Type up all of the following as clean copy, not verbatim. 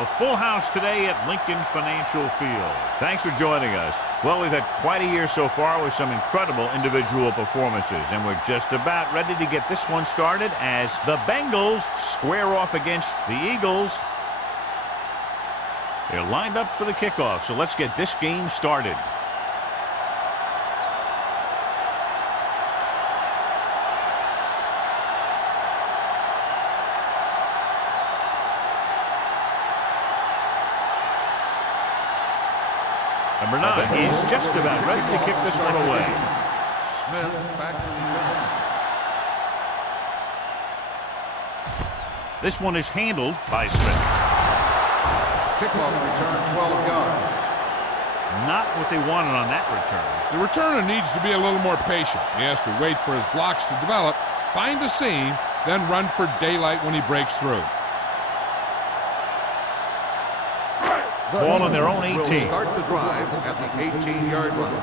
A full house today at Lincoln Financial Field. Thanks for joining us. Well, we've had quite a year so far with some incredible individual performances, and we're just about ready to get this one started as the Bengals square off against the Eagles. They're lined up for the kickoff, so let's get this game started. Number 9 is just about ready to kick this one away. Smith back to return. This one is handled by Smith. Kickoff return 12 yards. Not what they wanted on that return. The returner needs to be a little more patient. He has to wait for his blocks to develop, find a seam, then run for daylight when he breaks through. Ball on their own 18. Will start the drive at the 18-yard line.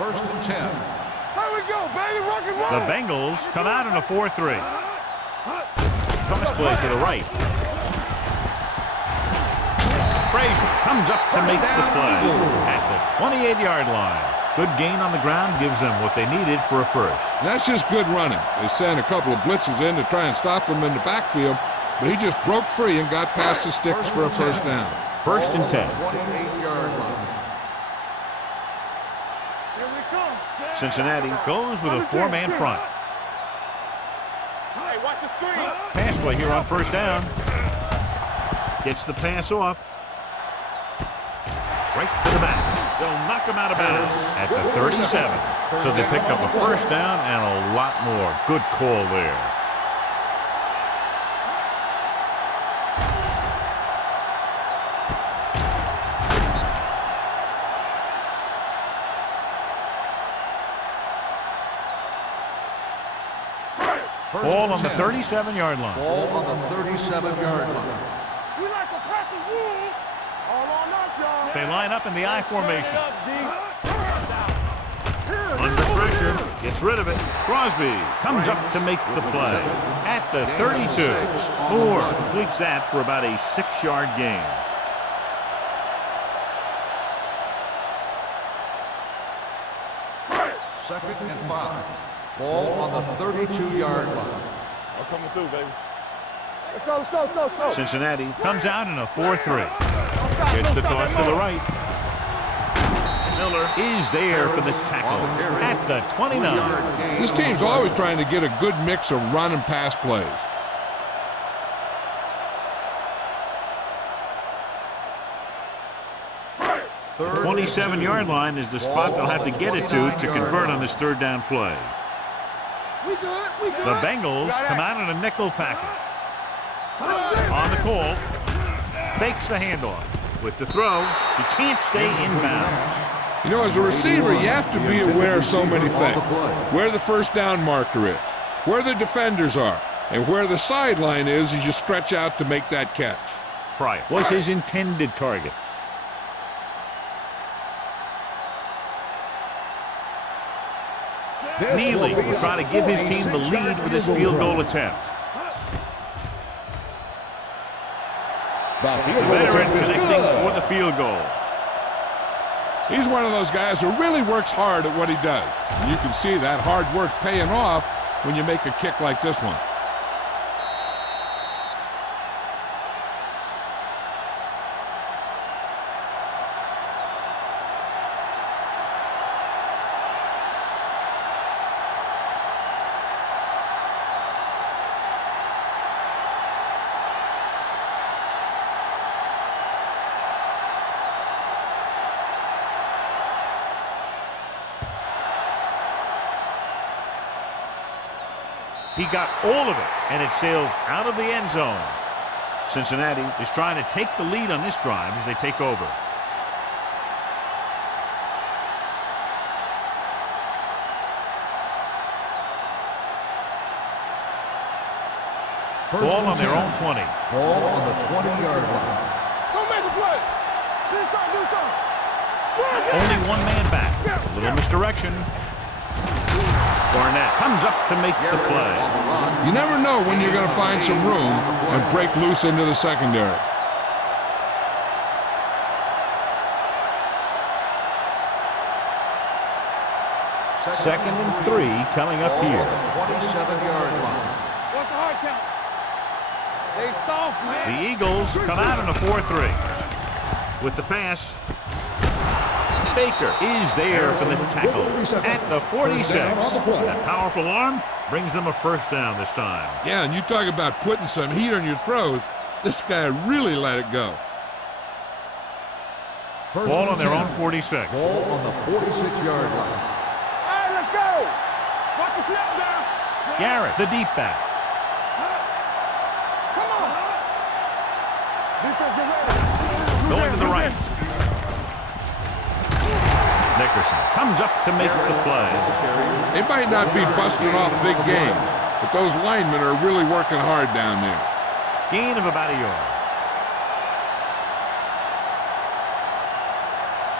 1st and 10. Here we go, baby, rock and roll. The Bengals come out in a 4-3. Cross play to the right. Frazier comes up to make the play at the 28-yard line. Good gain on the ground gives them what they needed for a first. That's just good running. They sent a couple of blitzes in to try and stop him in the backfield, but he just broke free and got past the sticks for a first down. 1st and 10. 28-yard line. Here we come. Cincinnati goes with a 4-man front. Hey, watch the screen. Pass play here on 1st down. Gets the pass off. Right to the back. They'll knock him out of bounds at the 37. So they pick up a 1st down and a lot more. Good call there. Ball on the 37-yard line. Ball on the 37-yard line. We like a pack of wolves. All on us, y'all. They line up in the I formation. Under pressure, gets rid of it. Crosby comes up to make the play at the 32. Moore completes that for about a 6-yard gain. Second and 5. Ball on the 32-yard line. I'm coming through, baby. Let's go, let's go, let's go, let's go. Cincinnati comes out in a 4-3. Gets the toss to the right. Miller is there for the tackle at the 29. This team's always trying to get a good mix of run and pass plays. The 27-yard line is the spot they'll have to get it to convert on this 3rd down play. We good, we good. The Bengals come out in a nickel package. On the call, fakes the handoff. With the throw, he can't stay in bounds. You know, as a receiver, you have to be aware of so many things. Where the 1st down marker is, where the defenders are, and where the sideline is as you stretch out to make that catch. Pryor was his intended target. Neely will try to give his team the lead with his field goal attempt. The veteran connecting for the field goal. He's one of those guys who really works hard at what he does. And you can see that hard work paying off when you make a kick like this one. He got all of it, and it sails out of the end zone. Cincinnati is trying to take the lead on this drive as they take over. Ball on their own 20. Ball on the 20-yard line. Go make a play. Do something, do something. Only one man back. A little misdirection. Barnett comes up to make the play. You never know when you're going to find some room and break loose into the secondary. 2nd and 3 coming up Ball here. on the 27-yard line. What's the hard count? They soft, man. The Eagles come out in a 4-3. With the pass, Baker is there for the tackle at the 46. That powerful arm brings them a first down this time. Yeah, and you talk about putting some heat on your throws. This guy really let it go. Ball on their own 46. Ball on the 46-yard line. Hey, let's go. Watch the snap down. Garrett, the deep back. Come on. Defense, get ready. Going to the right. Nickerson comes up to make the play. They might not be busting off big game, but those linemen are really working hard down there. Gain of about a yard.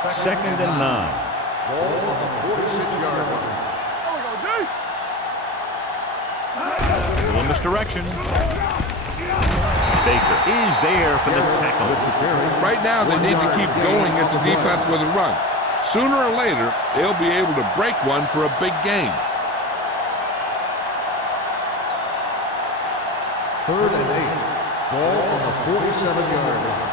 2nd and 9. Ball on the 46-yard line. There we go, D. A little misdirection. Baker is there for the tackle. Right now, they need to keep going at the defense with a run. Sooner or later, they'll be able to break one for a big game. 3rd and 8. Ball on the 47-yard line.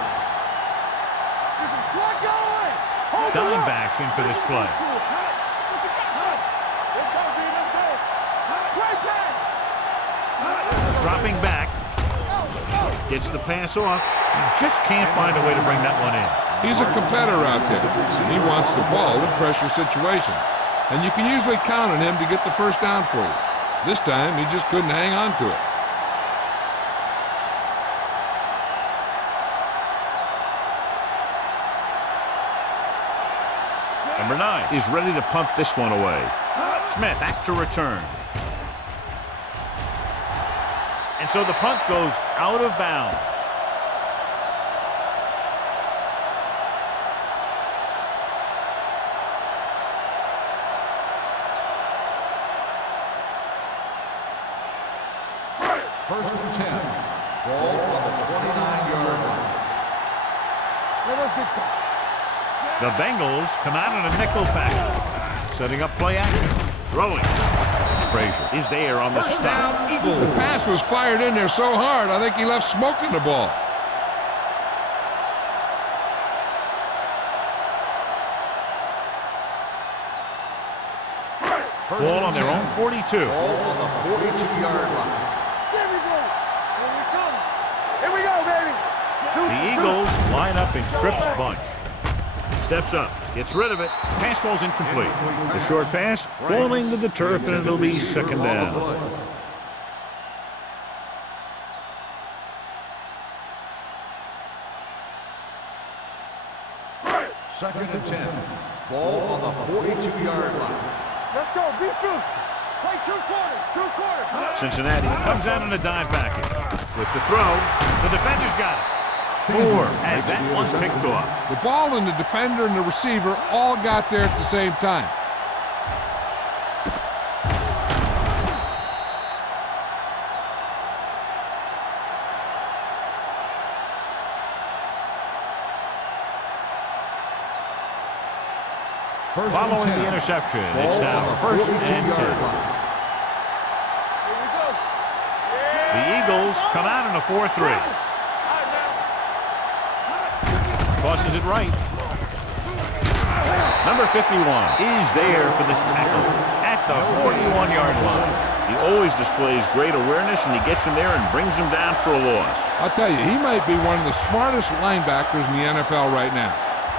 Slot going. Hold the rock. Dimebacks in for this play. What you got? Let's go, D. Let's go. Great pass. Dropping back. Gets the pass off. He just can't find a way to bring that one in. He's a competitor out there, and he wants the ball in pressure situations. And you can usually count on him to get the first down for you. This time, he just couldn't hang on to it. Number 9 is ready to punt this one away. Smith back to return. And so the punt goes out of bounds. First and 10. Ball on the 29-yard line. Let's get top. The Bengals come out in a nickel package. Setting up play action. Throwing. Frazier is there on the stop. The pass was fired in there so hard, I think he left smoke in the ball. Ball on their own 42. Ball on the 42-yard line. Here we go. Here we come. Here we go, baby. The Eagles line up in Tripp's bunch. Steps up, gets rid of it. Pass ball's incomplete. The short pass falling to the turf, and it'll be 2nd down. Second and 10. Ball on the 42-yard line. Let's go. Be physical. Play 2 quarters. 2 quarters. Cincinnati comes out in a dime package. With the throw, the defender's got it. Moore has that one picked off. The ball and the defender and the receiver all got there at the same time. Following the interception, it's now 1st and 10. Here we go. The Eagles come out in a 4-3. Tosses it right. Number 51 is there for the tackle at the 41-yard line. He always displays great awareness, and he gets in there and brings him down for a loss. I'll tell you, he might be one of the smartest linebackers in the NFL right now.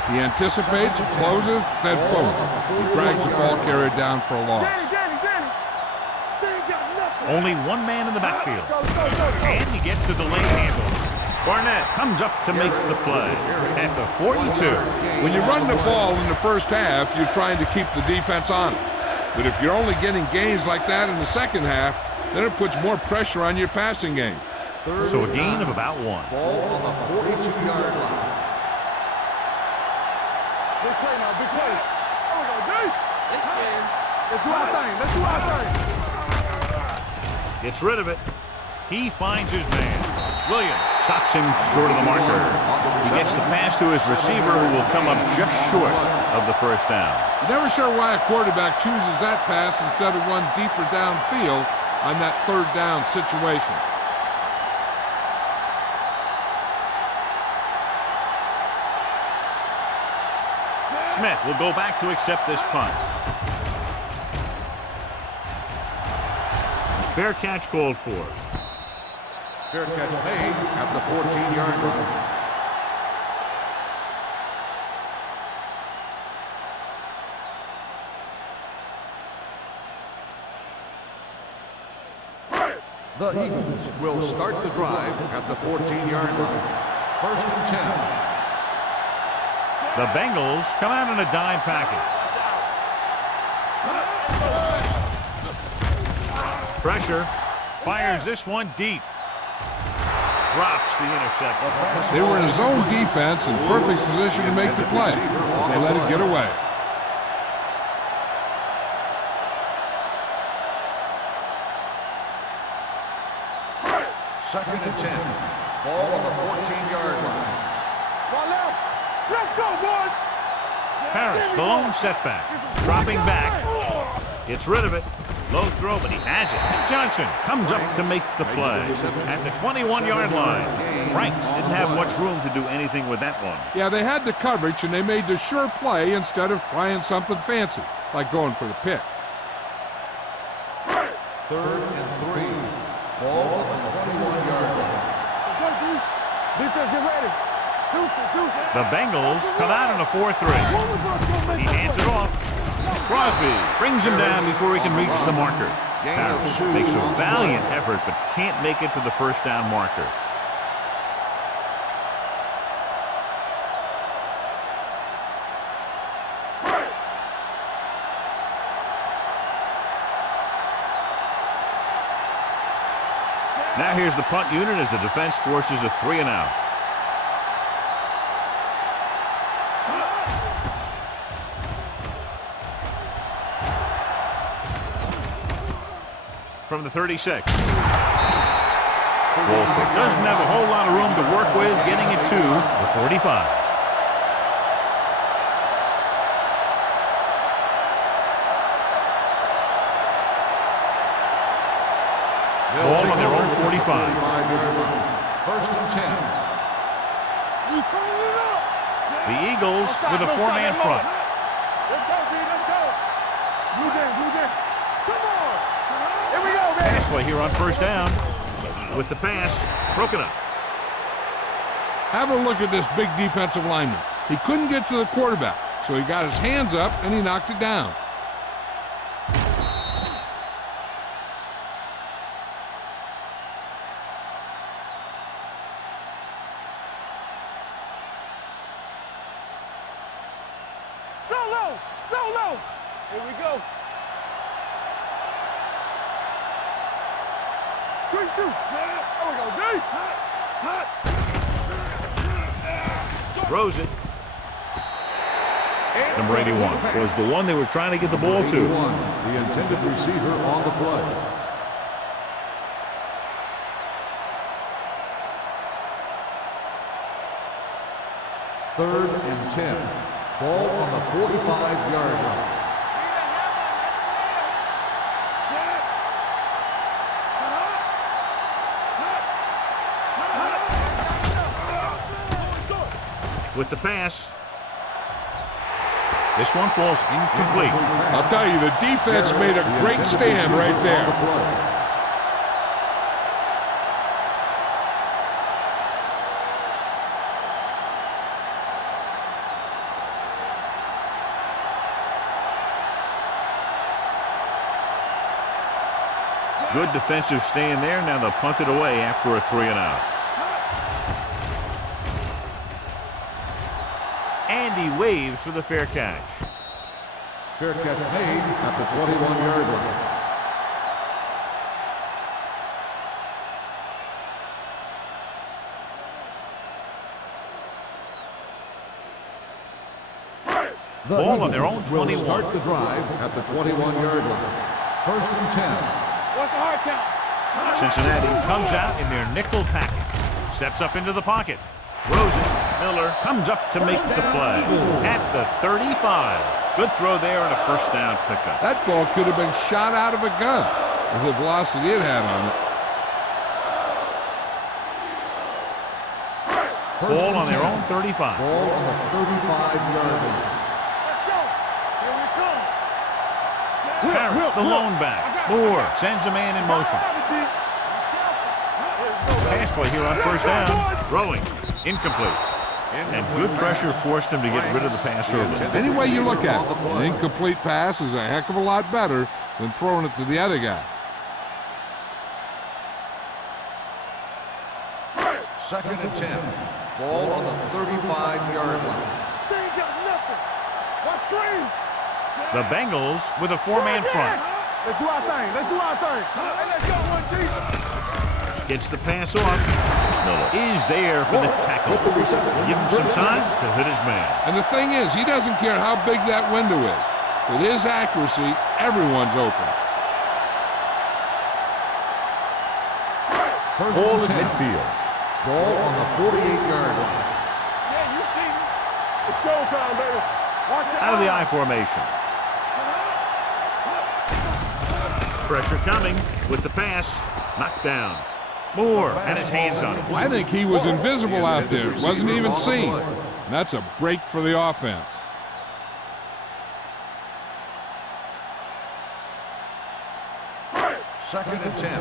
He anticipates, closes, then boom, he drags the ball carrier down for a loss. Only one man in the backfield. And he gets the delayed handle. Barnett comes up to make the play at the 42. When you run the ball in the first half, you're trying to keep the defense on it. But if you're only getting gains like that in the second half, then it puts more pressure on your passing game. So a gain of about 1. Ball on the 42-yard line. Big play now, big play. There we go, D. Let's do our thing. Let's do our thing. Gets rid of it. He finds his man. Williams stops him short of the marker. He gets the pass to his receiver, who will come up just short of the first down. You're never sure why a quarterback chooses that pass instead of one deeper downfield on that third down situation. Smith will go back to accept this punt. Fair catch called for. Fair catch made at the 14-yard line. The Eagles will start the drive at the 14-yard line. 1st and 10. The Bengals come out in a dime package. Pressure. Fires this one deep. Drops the interception. They were in a zone defense in perfect position to make the play. They let it get away. Second and 10. Ball on the 14-yard line. One left. Let's go, boys. Harris, the lone setback. Dropping back. Gets rid of it. Low throw, but he has it. Johnson comes up to make the play. At the 21-yard line. Franks didn't have much room to do anything with that one. Yeah, they had the coverage, and they made the sure play instead of trying something fancy, like going for the pick. 3rd and 3. Ball on the 21-yard line. Defense, get ready. The Bengals come out in a 4-3. He hands it off. Crosby brings him down before he can reach the marker. Harris makes a valiant effort but can't make it to the first down marker. Now here's the punt unit as the defense forces a 3-and-out. From the 36. Wolford doesn't have a whole lot of room to work with, getting it to the 45. Ball on their own 45. 45-yard line. 1st and 10. The Eagles with a 4-man front. Let's go, D. Let's go. Move in, move in. Come on. Here we go, man. Pass play here on first down. With the pass, broken up. Have a look at this big defensive lineman. He couldn't get to the quarterback, so he got his hands up and he knocked it down. Solo. Here we go. Quick shoot. There we go, D. Throws it. Number 81 was the one they were trying to get the ball to. The intended receiver on the play. Third and 10. Ball on the 45-yard line. With the pass. This one falls incomplete. I'll tell you, the defense made a great stand right there. Good defensive stand there. Now they'll punt it away after a 3-and-out. And he waves for the fair catch. Fair catch made at the 21-yard line. Ball on their own 21. Will start the drive at the 21-yard line. 1st and 10. What's the hard count? Cincinnati comes out in their nickel package. Steps up into the pocket. Throws it. Miller comes up to make the play. At the 35. Good throw there and a first down pickup. That ball could have been shot out of a gun with the velocity it had on it. Ball on their own 35. Ball on the 35-yard line. Let's go. Here we come. Harris, the lone back. Moore sends a man in motion. Pass play here on first down. Throwing. Incomplete. And good pressure forced him to get rid of the pass early. Any way you look at it, an incomplete pass is a heck of a lot better than throwing it to the other guy. Second and 10. Ball on the 35-yard line. They ain't got nothing. Watch screen. The Bengals with a four-man front. Let's do our thing. Let's do our thing. Hey, let's go one deep. Gets the pass off. Miller is there for the tackle. Give him some time to hit his man. And the thing is, he doesn't care how big that window is. With his accuracy, everyone's open. Ball at midfield. Ball on the 48-yard line. Yeah, you see me. It's showtime, baby. Watch it. Out of the I formation. Pressure coming with the pass. Knocked down. Moore had his hands on him. I think he was invisible out there. Wasn't even seen. And that's a break for the offense. Second and 10.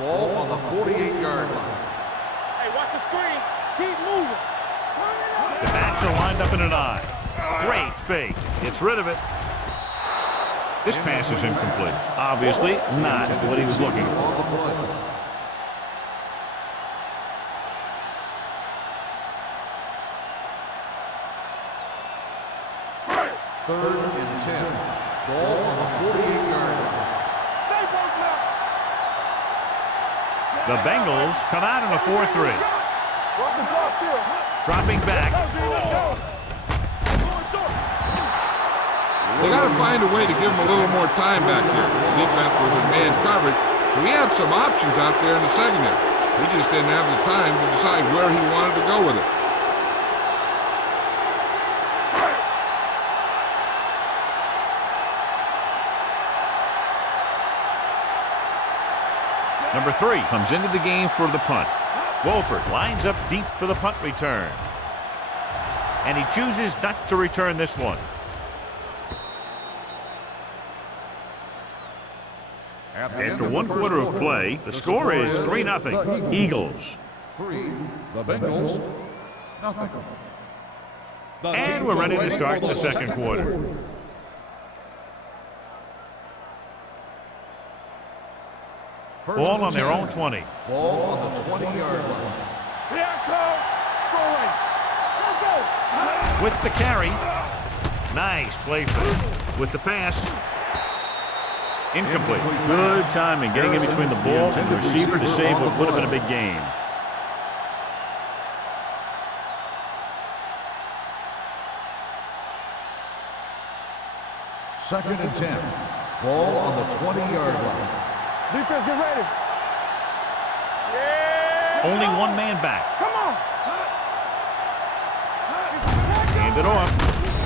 Ball on the 48-yard line. Hey, watch the screen. Keep moving. The backs are lined up in an I. Great fake. Gets rid of it. This pass is incomplete. Obviously not what he was looking for. Third and 10. Ball on the 48-yard line. Stay close now. The Bengals come out in a 4-3. Watch the ball still. Dropping back. Let's go. Going short. They got to find a way to give him a little more time back there. The defense was in man coverage, so he had some options out there in the secondary. He just didn't have the time to decide where he wanted to go with it. Number 3 comes into the game for the punt. Wolford lines up deep for the punt return. And he chooses not to return this one. After one quarter of play, the score is 3-0. Eagles. 3, the Bengals, nothing. And we're ready to start the second quarter. Ball on their own 20. Ball on the 20-yard line. Here I come. Go. With the carry. Nice play fake. With the pass. Incomplete. Good timing getting in between the ball and the receiver to save what would have been a big gain. Second and 10. Ball on the 20-yard line. Defense, get ready. Yeah. Only one man back. Come on. Hand it off.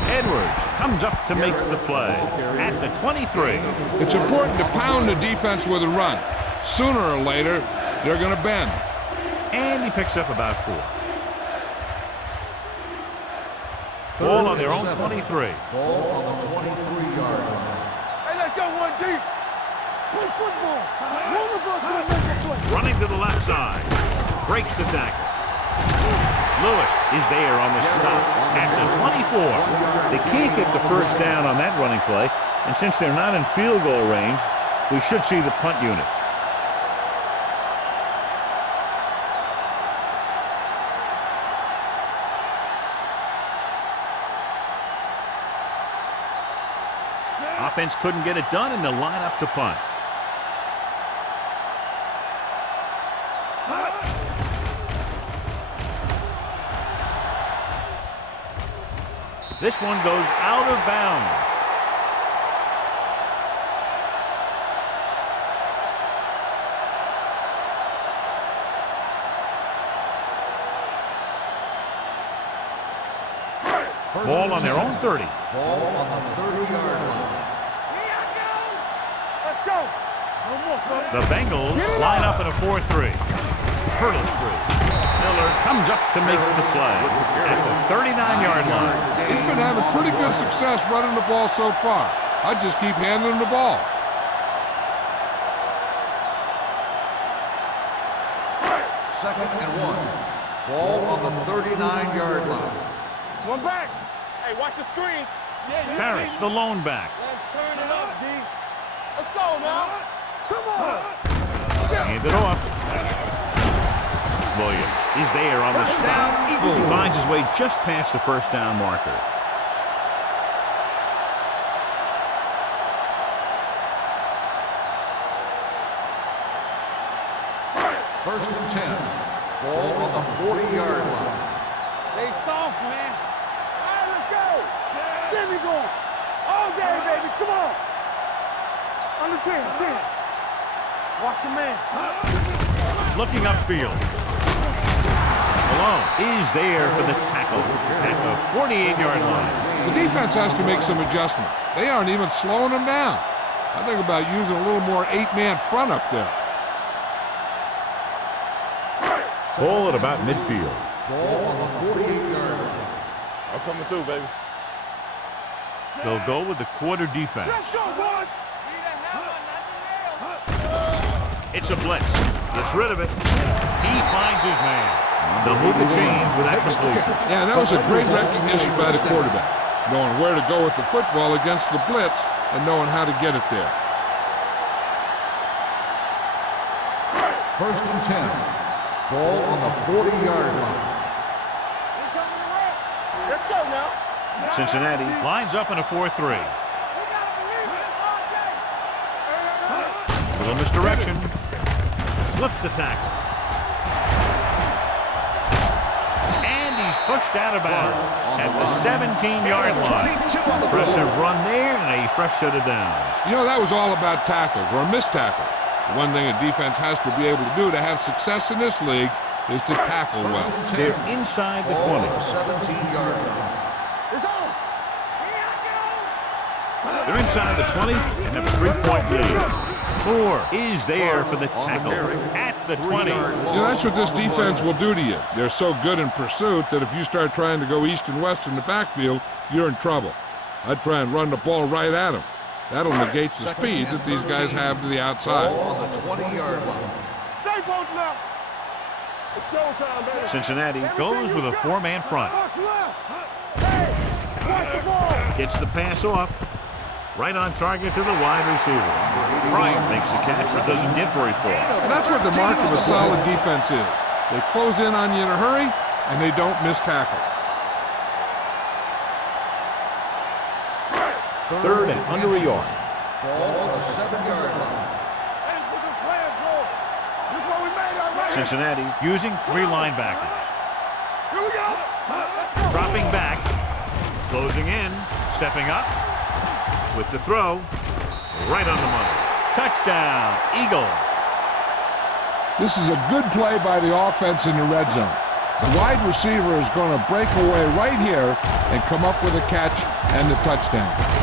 Edwards comes up to make the play at the 23. It's important to pound the defense with a run. Sooner or later, they're going to bend. And he picks up about 4. Ball on their own 23. Ball on the 23-yard line. Hey, let's go one deep. Play football. Move the ball to the next play. Running to the left side. Breaks the tackle. Lewis is there on the stop at the 24. They can't get the first down on that running play, and since they're not in field goal range, we should see the punt unit. Offense couldn't get it done, and they'll line up to punt. This one goes out of bounds. Ball on their own 30. Ball on the 30-yard line. Here I go. Let's go. No more, son. The Bengals line up in a 4-3. Hurdles free. Miller comes up to make the play at the 39-yard line. He's been having pretty good success running the ball so far. I'd just keep handing him the ball. Second and 1. Ball on the 39-yard line. One back. Hey, watch the screen. Yeah, you Harris, see. the lone back. Let's turn it up, D. Let's go now. Come on. Hand it off. Williams is there on the stop. He finds his way just past the first down marker. First and 10. Ball on the 40-yard line. They soft, man. All right, let's go. Get me going. All day, baby. Come on. Under 10. Watch your man. Looking upfield. Malone is there for the tackle at the 48-yard line. The defense has to make some adjustments. They aren't even slowing them down. I think about using a little more 8-man front up there. Ball at about midfield. Ball on the 48-yard line. I'm coming through, baby. They'll go with the quarter defense. Let's go, boys. It's a blitz. Gets rid of it. He finds his man. They'll move the chains with that completion. Yeah, that was a great recognition by the quarterback, knowing where to go with the football against the blitz and knowing how to get it there. First and 10. Ball on the 40-yard line. Let's go now. Cincinnati lines up in a 4-3. Little misdirection. Slips the tackle. And he's pushed out of bounds at the 17-yard line. Impressive run there and a fresh set of downs. You know, that was all about tackles or missed tackle. The one thing a defense has to be able to do to have success in this league is to tackle well. They're inside the Ball 20. on the 17-yard line. It's on. Here I They're inside the 20 and have a 3-point lead. Moore is there for the tackle at the 20. You know, that's what this defense will do to you. They're so good in pursuit that if you start trying to go east and west in the backfield, you're in trouble. I'd try and run the ball right at them. That'll negate the speed that these guys have to the outside. Ball on the 20-yard line. Stay both left. It's showtime, baby. Cincinnati goes with a 4-man front. Watch left. Hey, watch the ball. Gets the pass off. Right on target to the wide receiver. Bryant makes the catch, but doesn't get very far. And that's what the mark of a solid defense is. They close in on you in a hurry, and they don't miss tackle. Third and under a yard. Ball on the 7-yard line. Hey, put the plans on. This is what we made already. Cincinnati using 3 linebackers. Here we go. Let's go. Dropping back. Closing in. Stepping up. With the throw. Right on the money. Touchdown, Eagles. This is a good play by the offense in the red zone. The wide receiver is going to break away right here and come up with a catch and the touchdown.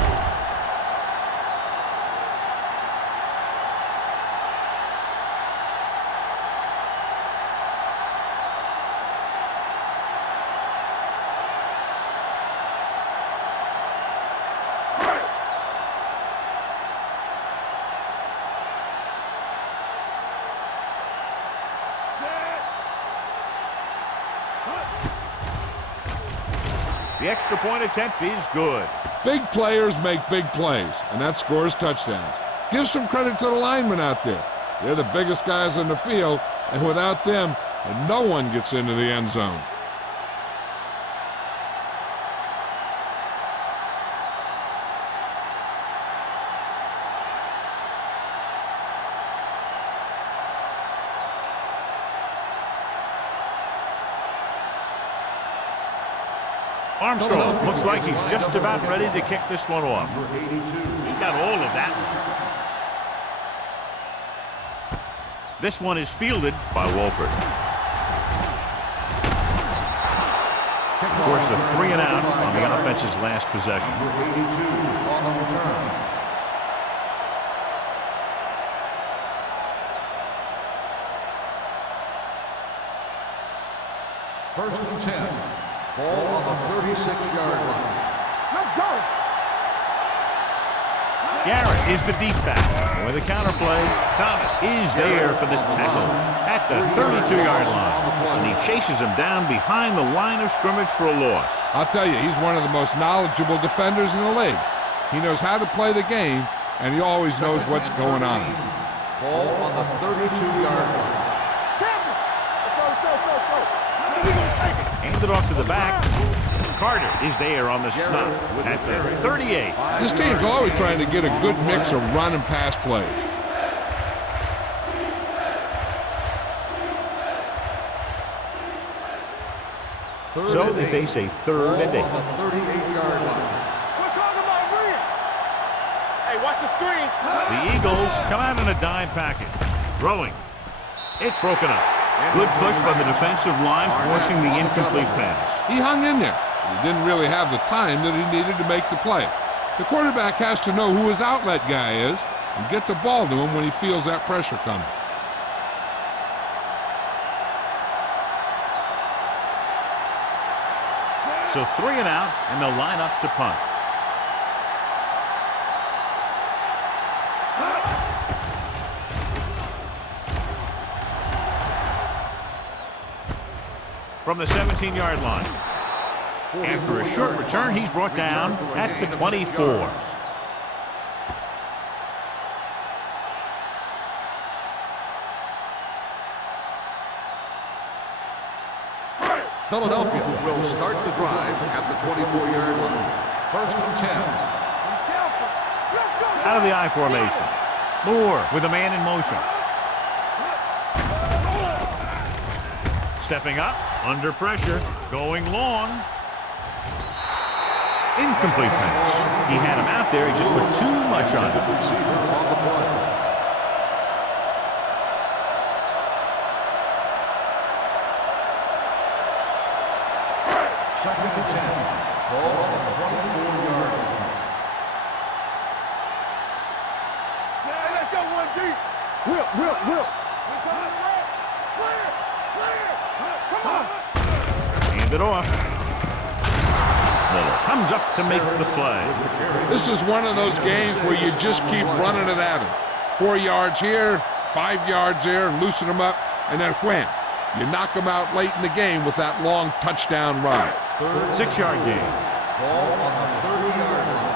The extra point attempt is good. Big players make big plays, and that scores touchdowns. Give some credit to the linemen out there. They're the biggest guys on the field, and without them, no one gets into the end zone. Armstrong looks like he's just about ready to kick this one off. He got all of that one. This one is fielded by Wolford. Of course, the 3 and out on the offense's last possession. Number 82 on the return. First and 10. Ball on the 36-yard line. Let's go. Garrett is the deep back. And with a counterplay, Thomas is there for the tackle at the 32-yard line. And he chases him down behind the line of scrimmage for a loss. I'll tell you, he's one of the most knowledgeable defenders in the league. He knows how to play the game, and he always knows what's going on. Ball on the 32-yard line. Handed off to the back. Carter is there on the stop at the 38. This team's always trying to get a good mix of run and pass plays. So they face a 3rd and 8. On the 38-yard line. We're talking about bring it. Hey, watch the screen. The Eagles come out in a dime package. Throwing. It's broken up. Good push by the defensive line, forcing the incomplete pass. He hung in there. He didn't really have the time that he needed to make the play. The quarterback has to know who his outlet guy is and get the ball to him when he feels that pressure coming. So 3 and out, and they'll line up to punt. From the 17-yard line. After a short return, he's brought down at the 24. Philadelphia will start the drive at the 24-yard line. First and 10. Out of the I formation. Moore with a man in motion. Stepping up, under pressure, going long. Incomplete pass. He had him out there, he just put too much on it. Receiver on the play. Second and 10. Ball on the 24-yard line. Let's go one deep. Whip. Come on. Hand it off. Miller comes up to make the play. This is one of those games where you just keep running it at him. 4 yards here, 5 yards there, and loosen him up, and then wham. You knock him out late in the game with that long touchdown run. 6-yard gain. Ball on the 30-yard line.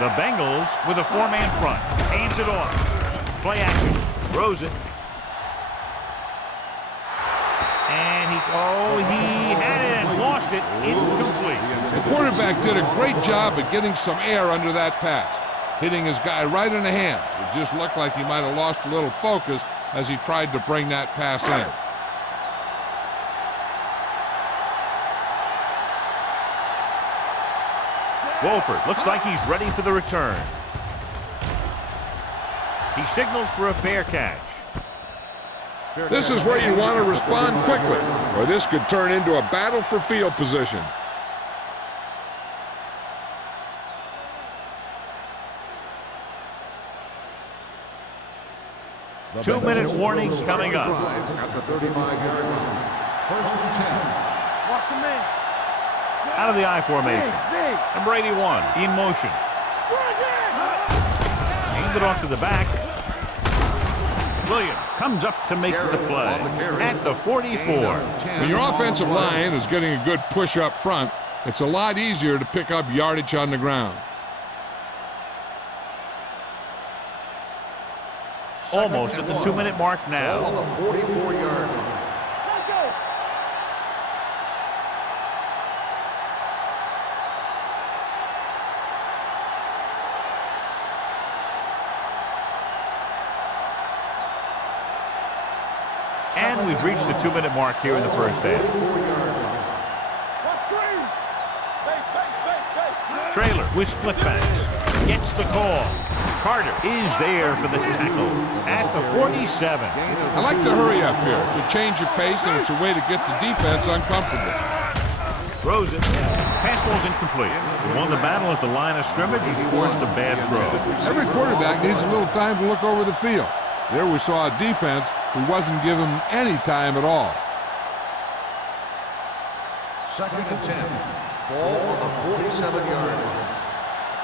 The Bengals with a 4-man front. Hands it off. Play action. Throws it. And he had it and lost it. Incomplete. The quarterback did a great job of getting some air under that pass, hitting his guy right in the hand. It just looked like he might have lost a little focus as he tried to bring that pass in. Wolford looks like he's ready for the return. He signals for a fair catch. This is where you want to respond quickly, or this could turn into a battle for field position. Two-minute warnings coming up. At the 35-yard line. First and 10. Watch him in. Out of the I formation. Zig. Number 81 in motion. Handed off to the back. Williams comes up to make the play at the 44. When your offensive line is getting a good push up front, it's a lot easier to pick up yardage on the ground. Almost at the 2-minute mark Ball now. on the 44-yard line. Let's go. And we've reached the 2-minute mark here in the first half. 44-yard line. What screen? Base. Trailer with split backs. gets the call. Carter is there for the tackle at the 47. I like to hurry up here. It's a change of pace, and it's a way to get the defense uncomfortable. Throws it. Pass ball's incomplete. He won the battle at the line of scrimmage and forced a bad throw. Every quarterback needs a little time to look over the field. There we saw a defense who wasn't given any time at all. 2nd and 10. Ball on the 47-yard line.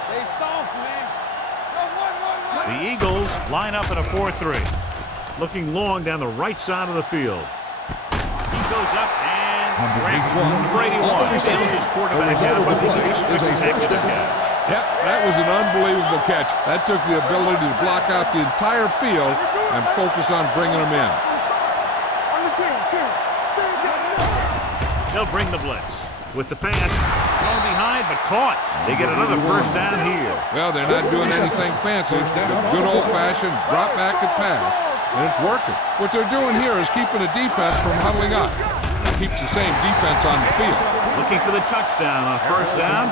Stay soft, man. The Eagles line up in a 4-3. Looking long down the right side of the field. He goes up and grabs it. Brady one. Sails his quarterback out, but a spectacular catch. Yep, that was an unbelievable catch. That took the ability to block out the entire field and focus on bringing them in. They'll bring the blitz. With the pass, thrown behind, but caught. They get another first down here. Well, they're not doing anything fancy. Good old-fashioned drop back and pass, and it's working. What they're doing here is keeping the defense from huddling up. It keeps the same defense on the field. Looking for the touchdown on first down,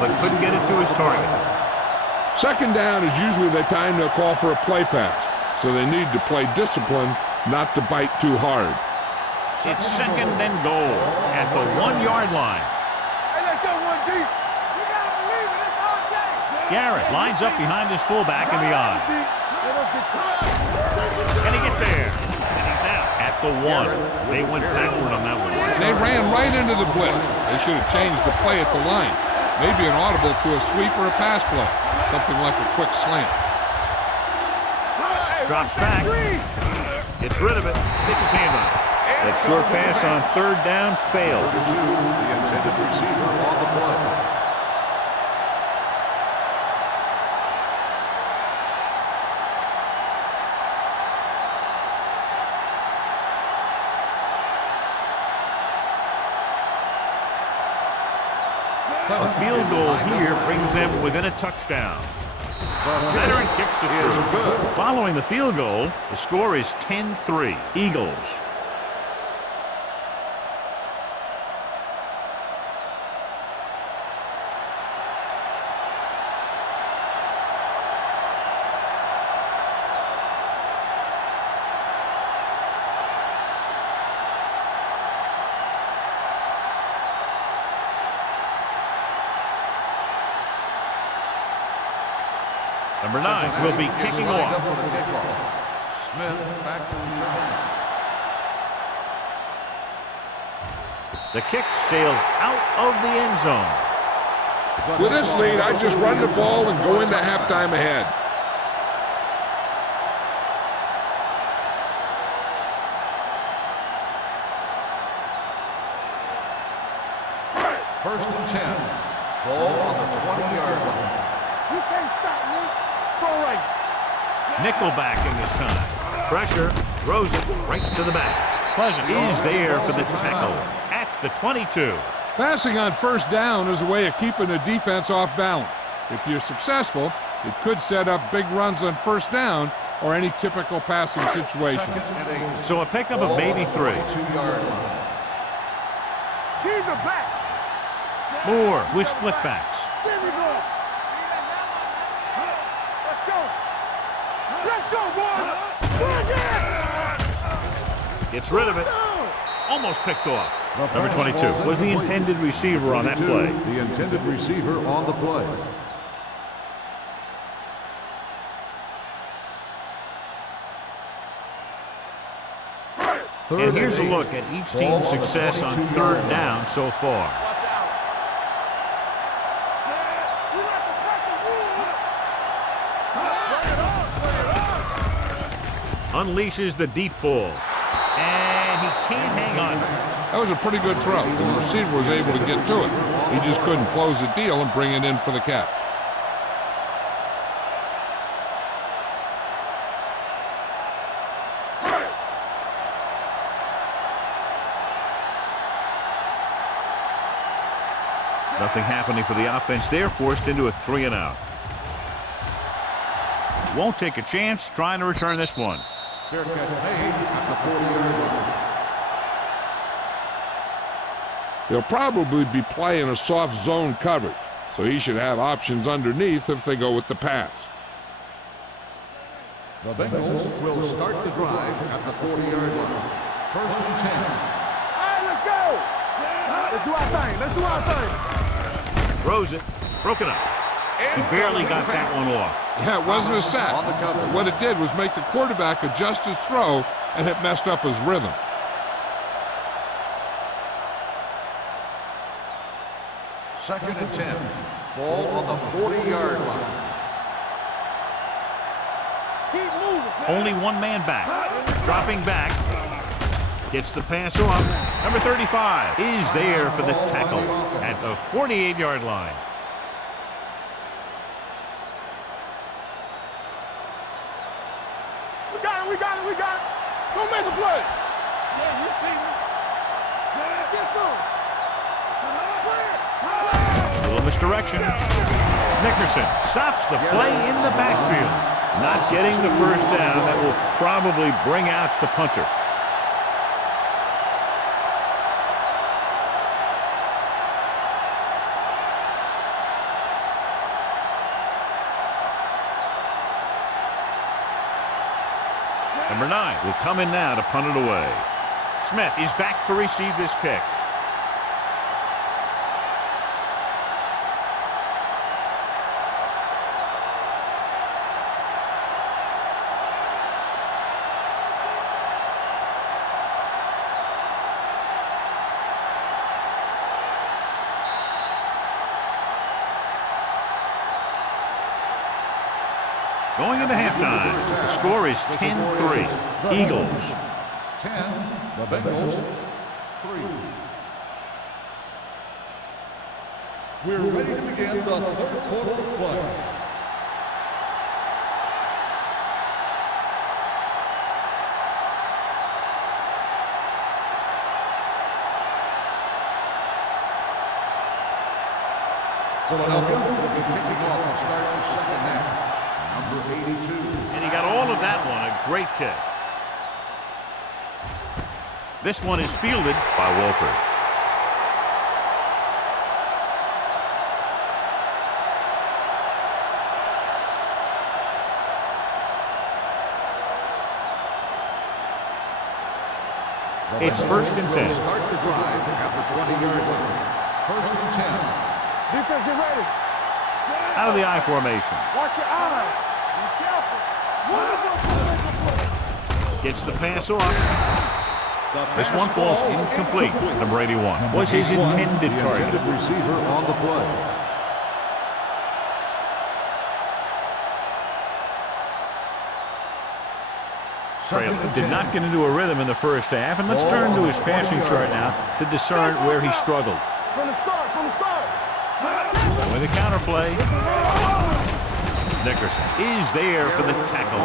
but couldn't get it to his target. 2nd down is usually the time they'll call for a play pass, so they need to play discipline, not to bite too hard. It's 2nd and goal at the 1-yard line. Hey, let's go one deep. You gotta believe it. It's all day. Garrett lines up behind his fullback in the eye. Can he get there? And he's now at the 1. They went backward on that one. They ran right into the blitz. They should have changed the play at the line. Maybe an audible to a sweep or a pass play. Something like a quick slant. Drops back. Gets rid of it. Gets his hand on it. That short pass on 3rd down fails. The intended receiver on the play. A field goal here brings them within a touchdown. Veteran kicks it through. Following the field goal, the score is 10-3. Eagles. Number 9 will be kicking off. Smith back to return. The kick sails out of the end zone. With this lead, I'd just run the ball and go into halftime ahead. First and 10. Ball on the 20-yard line. You can't stop me. Throw right. Nickelbacking this time. Pressure, throws it right to the back. Pleasant is there for the tackle at the 22. Passing on first down is a way of keeping the defense off balance. If you're successful, it could set up big runs on first down or any typical passing situation. So a pickup of maybe 3. 2-yard line. He's the back. Moore with split backs. There we go. Let's go, boys. Bring it. Gets rid of it. Almost picked off. Number 22 was the intended receiver on that play. The intended receiver on the play. And here's a look at each team's success on 3rd down so far. Unleashes the deep ball. And he can't hang on. That was a pretty good throw, and the receiver was able to get to it. He just couldn't close the deal and bring it in for the catch. Nothing happening for the offense. They're forced into a 3-and-out. Won't take a chance trying to return this one. Fair catch made at the 40-yard line. They'll probably be playing a soft zone coverage, so he should have options underneath if they go with the pass. The Bengals will start the drive at the 40-yard line. 1st and 10. All right, let's go. Let's do our thing. Let's do our thing. Throws it. Broken up. He barely got that one off. Yeah, it wasn't a sack. On the cover. What it did was make the quarterback adjust his throw, and it messed up his rhythm. Second and 10. Ball on the 40-yard line. Keep moving, son. Only one man back. Dropping back. Gets the pass off. Number 35 is there for the tackle at the 48-yard line. We got it, we got it, we got it. Go make a play. Yeah, you see me. Let's get some. A little misdirection. Nickerson stops the play in the backfield. Not getting the first down. That will probably bring out the punter. Number 9 will come in now to punt it away. Smith is back to receive this kick. Going into halftime, the score is 10-3. Eagles. 10, the Bengals, 3. We're ready to begin the 3rd quarter of play. Philadelphia will be kicking off to start the second half. Number 82. And he got all of that one. A great kick. This one is fielded by Wolford. It's 1st and 10. Start the drive at the 20-yard line. 1st and 10. Defense, get ready. Out of the I formation. Watch your eyes. Be careful. Gets the pass off. This one falls incomplete. Number 81 was his intended target. Receiver on the play. Traylor did not get into a rhythm in the first half, and let's turn to his passing chart now to discern where he struggled. From the start, from the start. With a counterplay, Nickerson is there for the tackle.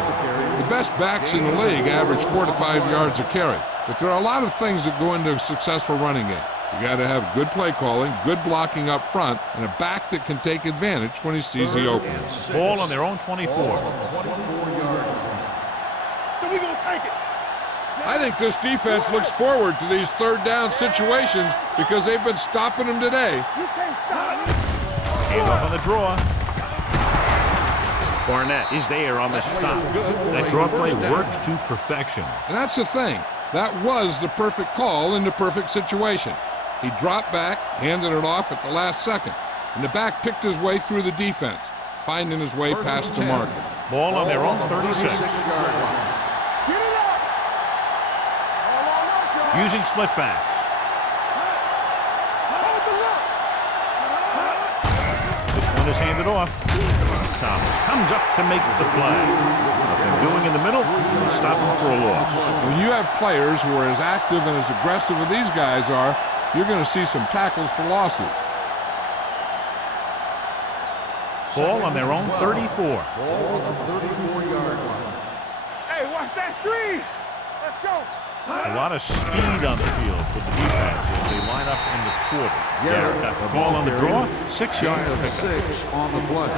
The best backs in the league average 4 to 5 yards a carry, but there are a lot of things that go into a successful running game. You got to have good play calling, good blocking up front, and a back that can take advantage when he sees the opening. Ball on their own 24. 24-yard line. So we gonna take it. I think this defense looks forward to these 3rd down situations because they've been stopping them today. You can't stop me. Handoff on the draw. Barnett is there on the stop. That draw play works to perfection. And that's the thing. That was the perfect call in the perfect situation. He dropped back, handed it off at the last second, and the back picked his way through the defense, finding his way past the marker. Ball on their own 36. 36-yard line. Get it up. All on us, y'all. Using split backs. Hold the look. This one is handed off. Thomas comes up to make the play. Nothing doing in the middle. Stop him for a loss. When you have players who are as active and as aggressive as these guys are, you're going to see some tackles for losses. Ball on their own 34. Ball on the 34-yard line. Hey, watch that screen. Let's go. A lot of speed on the field for the defense as they line up in the quarter. Garrett got the ball on the draw. 6-yard pickup. 6 on the play.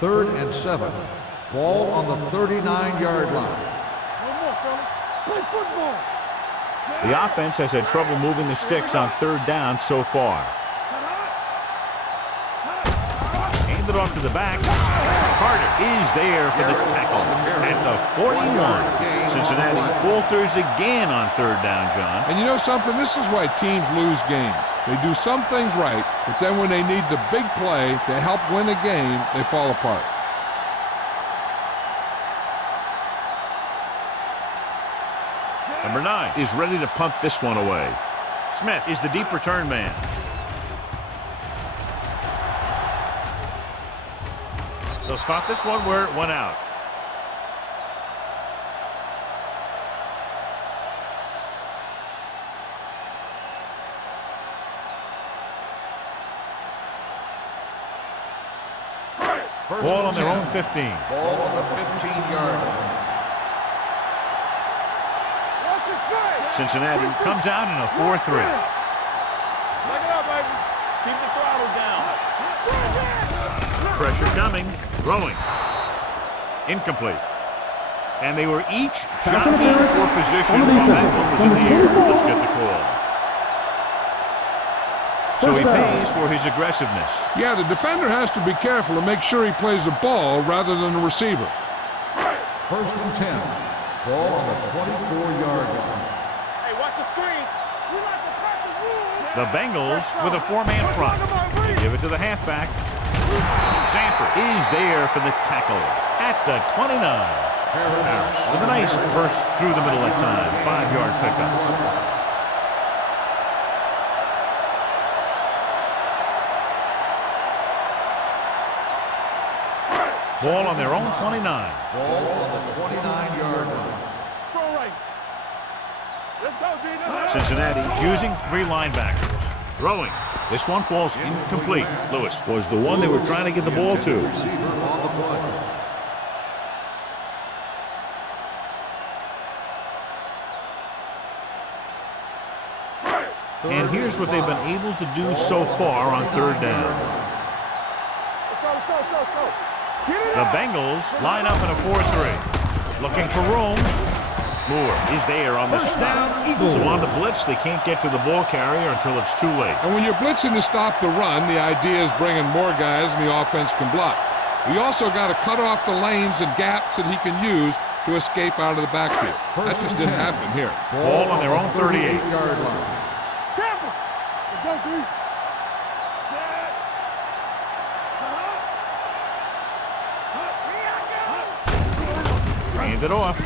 Third and 7. Ball on the 39-yard line. One more, fella. Play football. The offense has had trouble moving the sticks on third down so far. Handed off to the back. Carter is there for the tackle at the 41. Cincinnati falters again on third down, John. And you know something? This is why teams lose games. They do some things right, but then when they need the big play to help win a game, they fall apart. Number 9 is ready to punt this one away. Smith is the deep return man. They'll spot this one where it went out. Ball on their own 15. Ball on the 15-yard line. Cincinnati comes out in a 4-3. Look it up, baby. Keep the throttle down. Pressure coming. Throwing. Incomplete. And they were each jockeying for position while that one was in the air. Let's get the call. So he pays for his aggressiveness. Yeah, the defender has to be careful to make sure he plays the ball rather than the receiver. 1st and 10. Ball on the 24-yard line. Hey, watch the screen. We like to practice rules. The Bengals with a 4-man front. They give it to the halfback. Sanford is there for the tackle at the 29. Harris with a nice burst through the middle that time. 5-yard pickup. Ball on their own 29. Ball on the 29-yard line. Strong right. Let's go, D. Cincinnati using 3 linebackers. Throwing. This one falls incomplete. Lewis was the one they were trying to get the ball to. Receiver on the play. And here's what they've been able to do so far on third down. Let's go. The Bengals line up in a 4-3. Looking for room. Moore is there on the stop. So on the blitz, they can't get to the ball carrier until it's too late. And when you're blitzing to stop the run, the idea is bringing more guys and the offense can block. We also got to cut off the lanes and gaps that he can use to escape out of the backfield. That just didn't happen here. Ball on their own 38-yard line. Tampa. Let's go, D. Hand it off.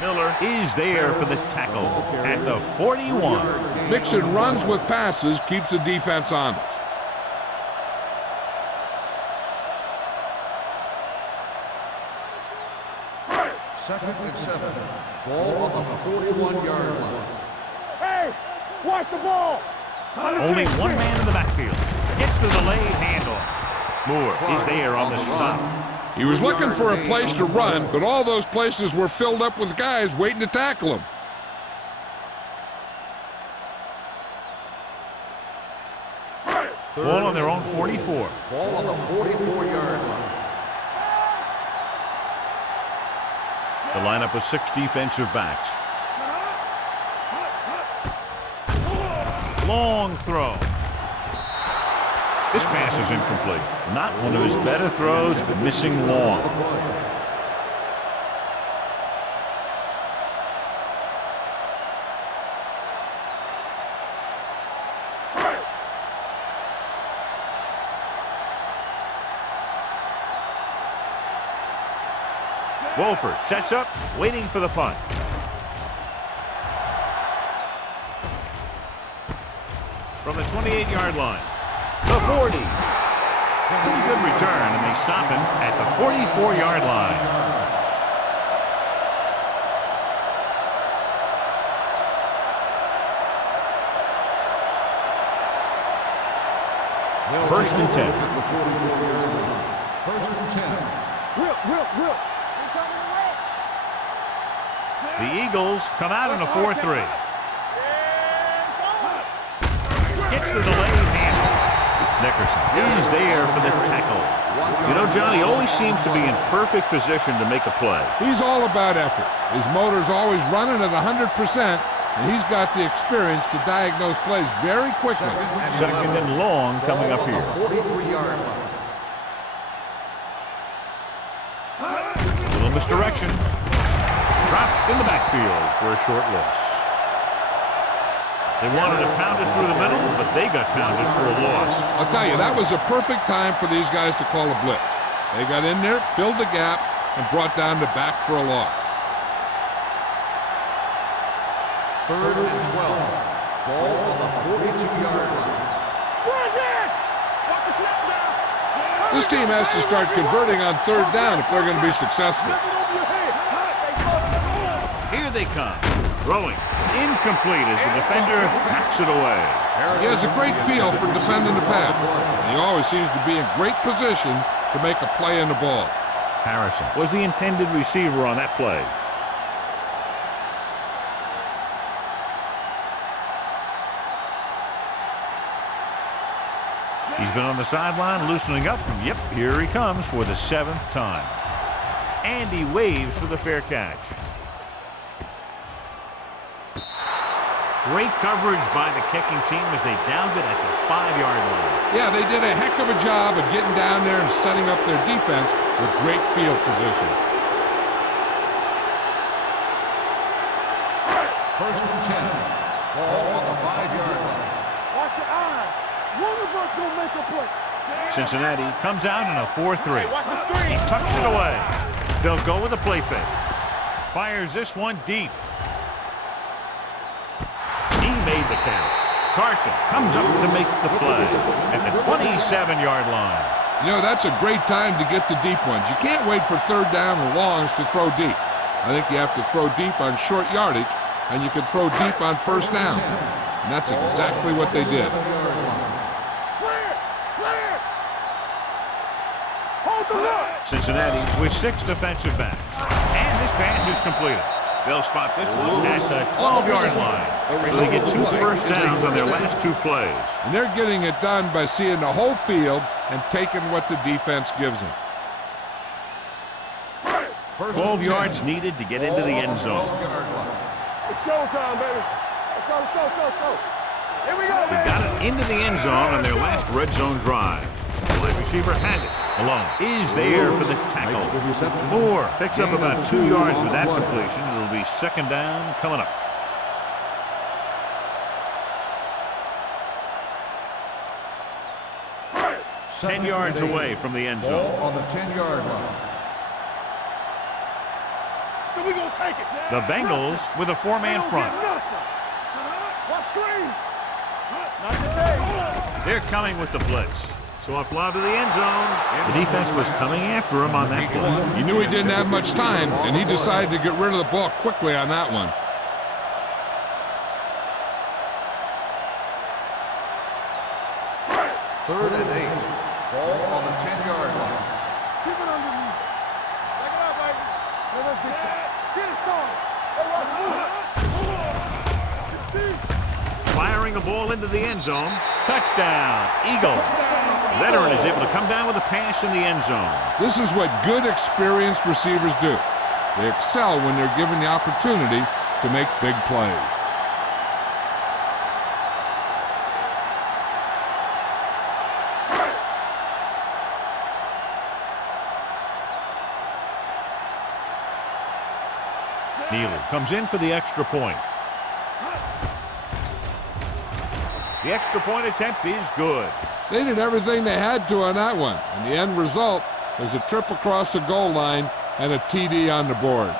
Miller is there for the tackle at the 41. Mixing runs with passes keeps the defense honest. Second and 7. Ball on the 41-yard line. Hey, watch the ball. Only one man in the backfield. Gets the delayed handoff. Moore is there on the stop. He was looking for a place to run, but all those places were filled up with guys waiting to tackle him. Ball on their own 44. Ball on the 44-yard line. The lineup with 6 defensive backs. Long throw. This pass is incomplete. Not one of his better throws, but missing long. Wolford sets up, waiting for the punt. From the 28-yard line. The 40. Pretty good return, and they stop him at the 44-yard line. First and 10. 1st and 10. Will. The Eagles come out in a 4-3. Gets the delayed handle. Nickerson is there for the tackle. You know, John, he always seems to be in perfect position to make a play. He's all about effort. His motor's always running at 100%, and he's got the experience to diagnose plays very quickly. Second and long coming up here. 43-yard line. A little misdirection. Dropped in the backfield for a short loss. They wanted to pound it through the middle, but they got pounded for a loss. I'll tell you, that was a perfect time for these guys to call a blitz. They got in there, filled the gap, and brought down the back for a loss. 3rd and 12. Ball on the 42-yard line. This team has to start converting on 3rd down if they're going to be successful. Here they come. Throwing. Incomplete as the defender packs it away. He has a great feel for defending the pass, and he always seems to be in great position to make a play in the ball. Harrison was the intended receiver on that play. He's been on the sideline loosening up. Yep, here he comes for the 7th time. And he waves for the fair catch. Great coverage by the kicking team as they downed it at the 5-yard line. Yeah, they did a heck of a job of getting down there and setting up their defense with great field position. 1st and 10. Ball on the 5-yard line. Watch your eyes. One of us gonna make a play. Cincinnati comes out in a 4-3. Watch the screen. Tucks it away. They'll go with a play fake. Fires this one deep. He made the catch. Carson comes up to make the play at the 27-yard line. You know, that's a great time to get the deep ones. You can't wait for 3rd down or longs to throw deep. I think you have to throw deep on short yardage, and you can throw deep on 1st down. And that's exactly what they did. Cincinnati with 6 defensive backs. And this pass is completed. They'll spot this one at the 12-yard line. So they get 2 first downs on their last 2 plays. And they're getting it done by seeing the whole field and taking what the defense gives them. 12 yards needed to get into the end zone. It's showtime, baby. Let's go, let's go, let's go, let's go. Here we go, They baby. got it into the end zone on their last red zone drive. The wide receiver has it. Alone is there for the tackle. Moore picks up about 2 yards with that completion. It'll be 2nd down coming up. Ten yards away from the end zone. Ball on the 10-yard line. So we gonna take it. The Bengals with a 4-man front. Watch screen. Not today. They're coming with the blitz. So a fly to the end zone. The defense was coming after him on that play. He knew he didn't have much time, and he decided to get rid of the ball quickly on that one. Third and 8. Ball on the 10-yard line. Keep it underneath. Back it up, baby. Hey, let's get it. Get it, son. Hey, watch, move. It's deep. Firing a ball into the end zone. Touchdown, Eagles. Veteran is able to come down with a pass in the end zone. This is what good, experienced receivers do. They excel when they're given the opportunity to make big plays. Neely comes in for the extra point. The extra point attempt is good. They did everything they had to on that one, and the end result was a trip across the goal line and a TD on the board.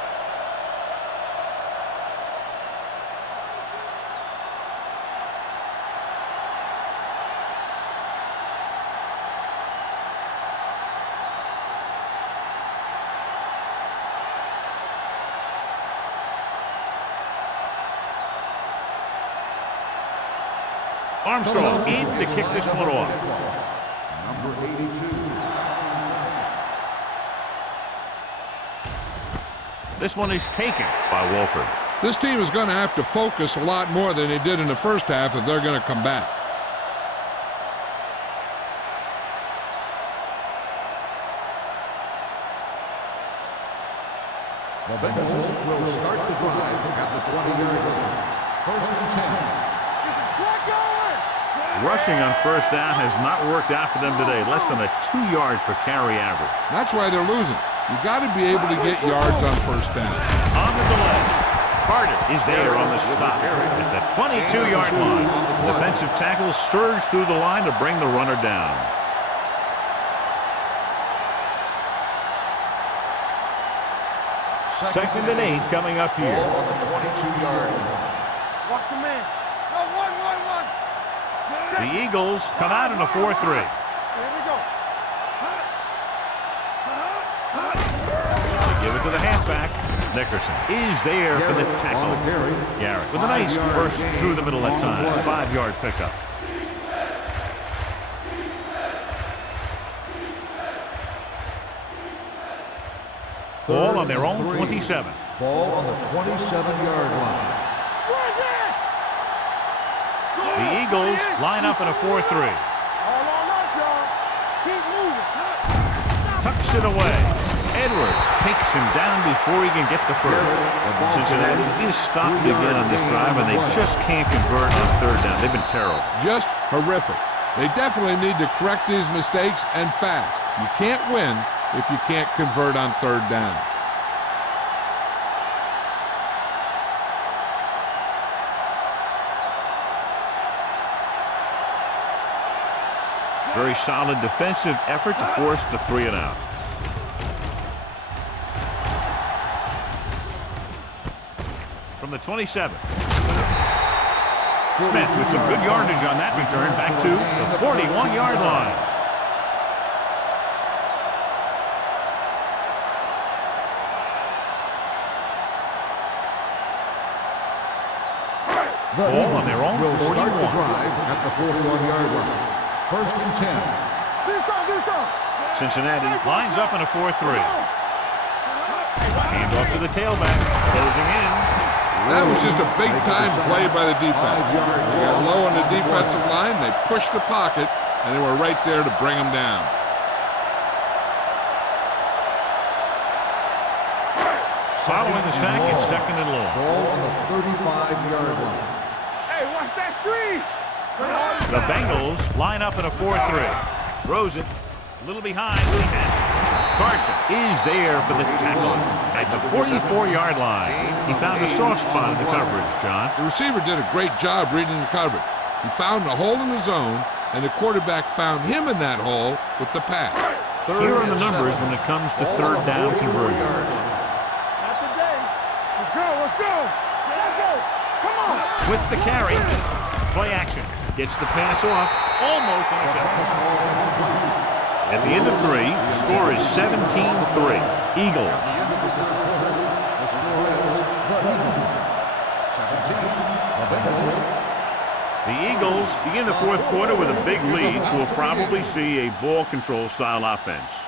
Armstrong in to kick this one off. Number 82. This one is taken by Wolford. This team is going to have to focus a lot more than they did in the first half if they're going to come back. drive at the 20-yard line. First and 10. Rushing on first down has not worked out for them today. Less than a 2-yard per carry average. That's why they're losing. You got to be able to get yards on first down. Onto the ledge. Carter is there on the stop at the 22-yard line. Defensive tackle surged through the line to bring the runner down. Second and 8 coming up here. Ball on the 22-yard line. Watch your man. No, one. The Eagles come out in a 4-3. Here we go. They give it to the halfback. Nickerson is there for the tackle. Garrett with a nice burst through the middle that time. 5-yard pickup. Ball on their own 27. Ball on the 27-yard line. The Eagles line up in a 4-3. All on us, y'all. Keep moving. Tucks it away. Edwards takes him down before he can get the first. Cincinnati is stopped again on this drive, and they just can't convert on third down. They've been terrible. Just horrific. They definitely need to correct these mistakes and fast. You can't win if you can't convert on third down. Very solid defensive effort to force the 3-and-out. From the 27. Smith with some good yardage on that return back to the 41-yard line. Ball on their own 41. Start the drive at the 41-yard line. First and 10. Cincinnati lines up in a 4-3. Hand off to the tailback. Closing in. That was just a big-time play by the defense. They got low on the defensive line, they pushed the pocket, and they were right there to bring them down. Following the sack, it's second and long. Ball on the 35-yard line. Hey, watch that screen. The Bengals line up in a 4-3. Throws it. A little behind. He has it. Carson is there for the tackle at the 44-yard line. He found a soft spot in the coverage, John. The receiver did a great job reading the coverage. He found a hole in the zone, and the quarterback found him in that hole with the pass. Here are the numbers when it comes to third down conversions. Not today. Let's go. Come on. With the carry, play action. Gets the pass off. Almost intercepted. At the end of 3, the score is 17-3. Eagles. The score is 17. The Eagles begin the fourth quarter with a big lead, so we'll probably see a ball control style offense.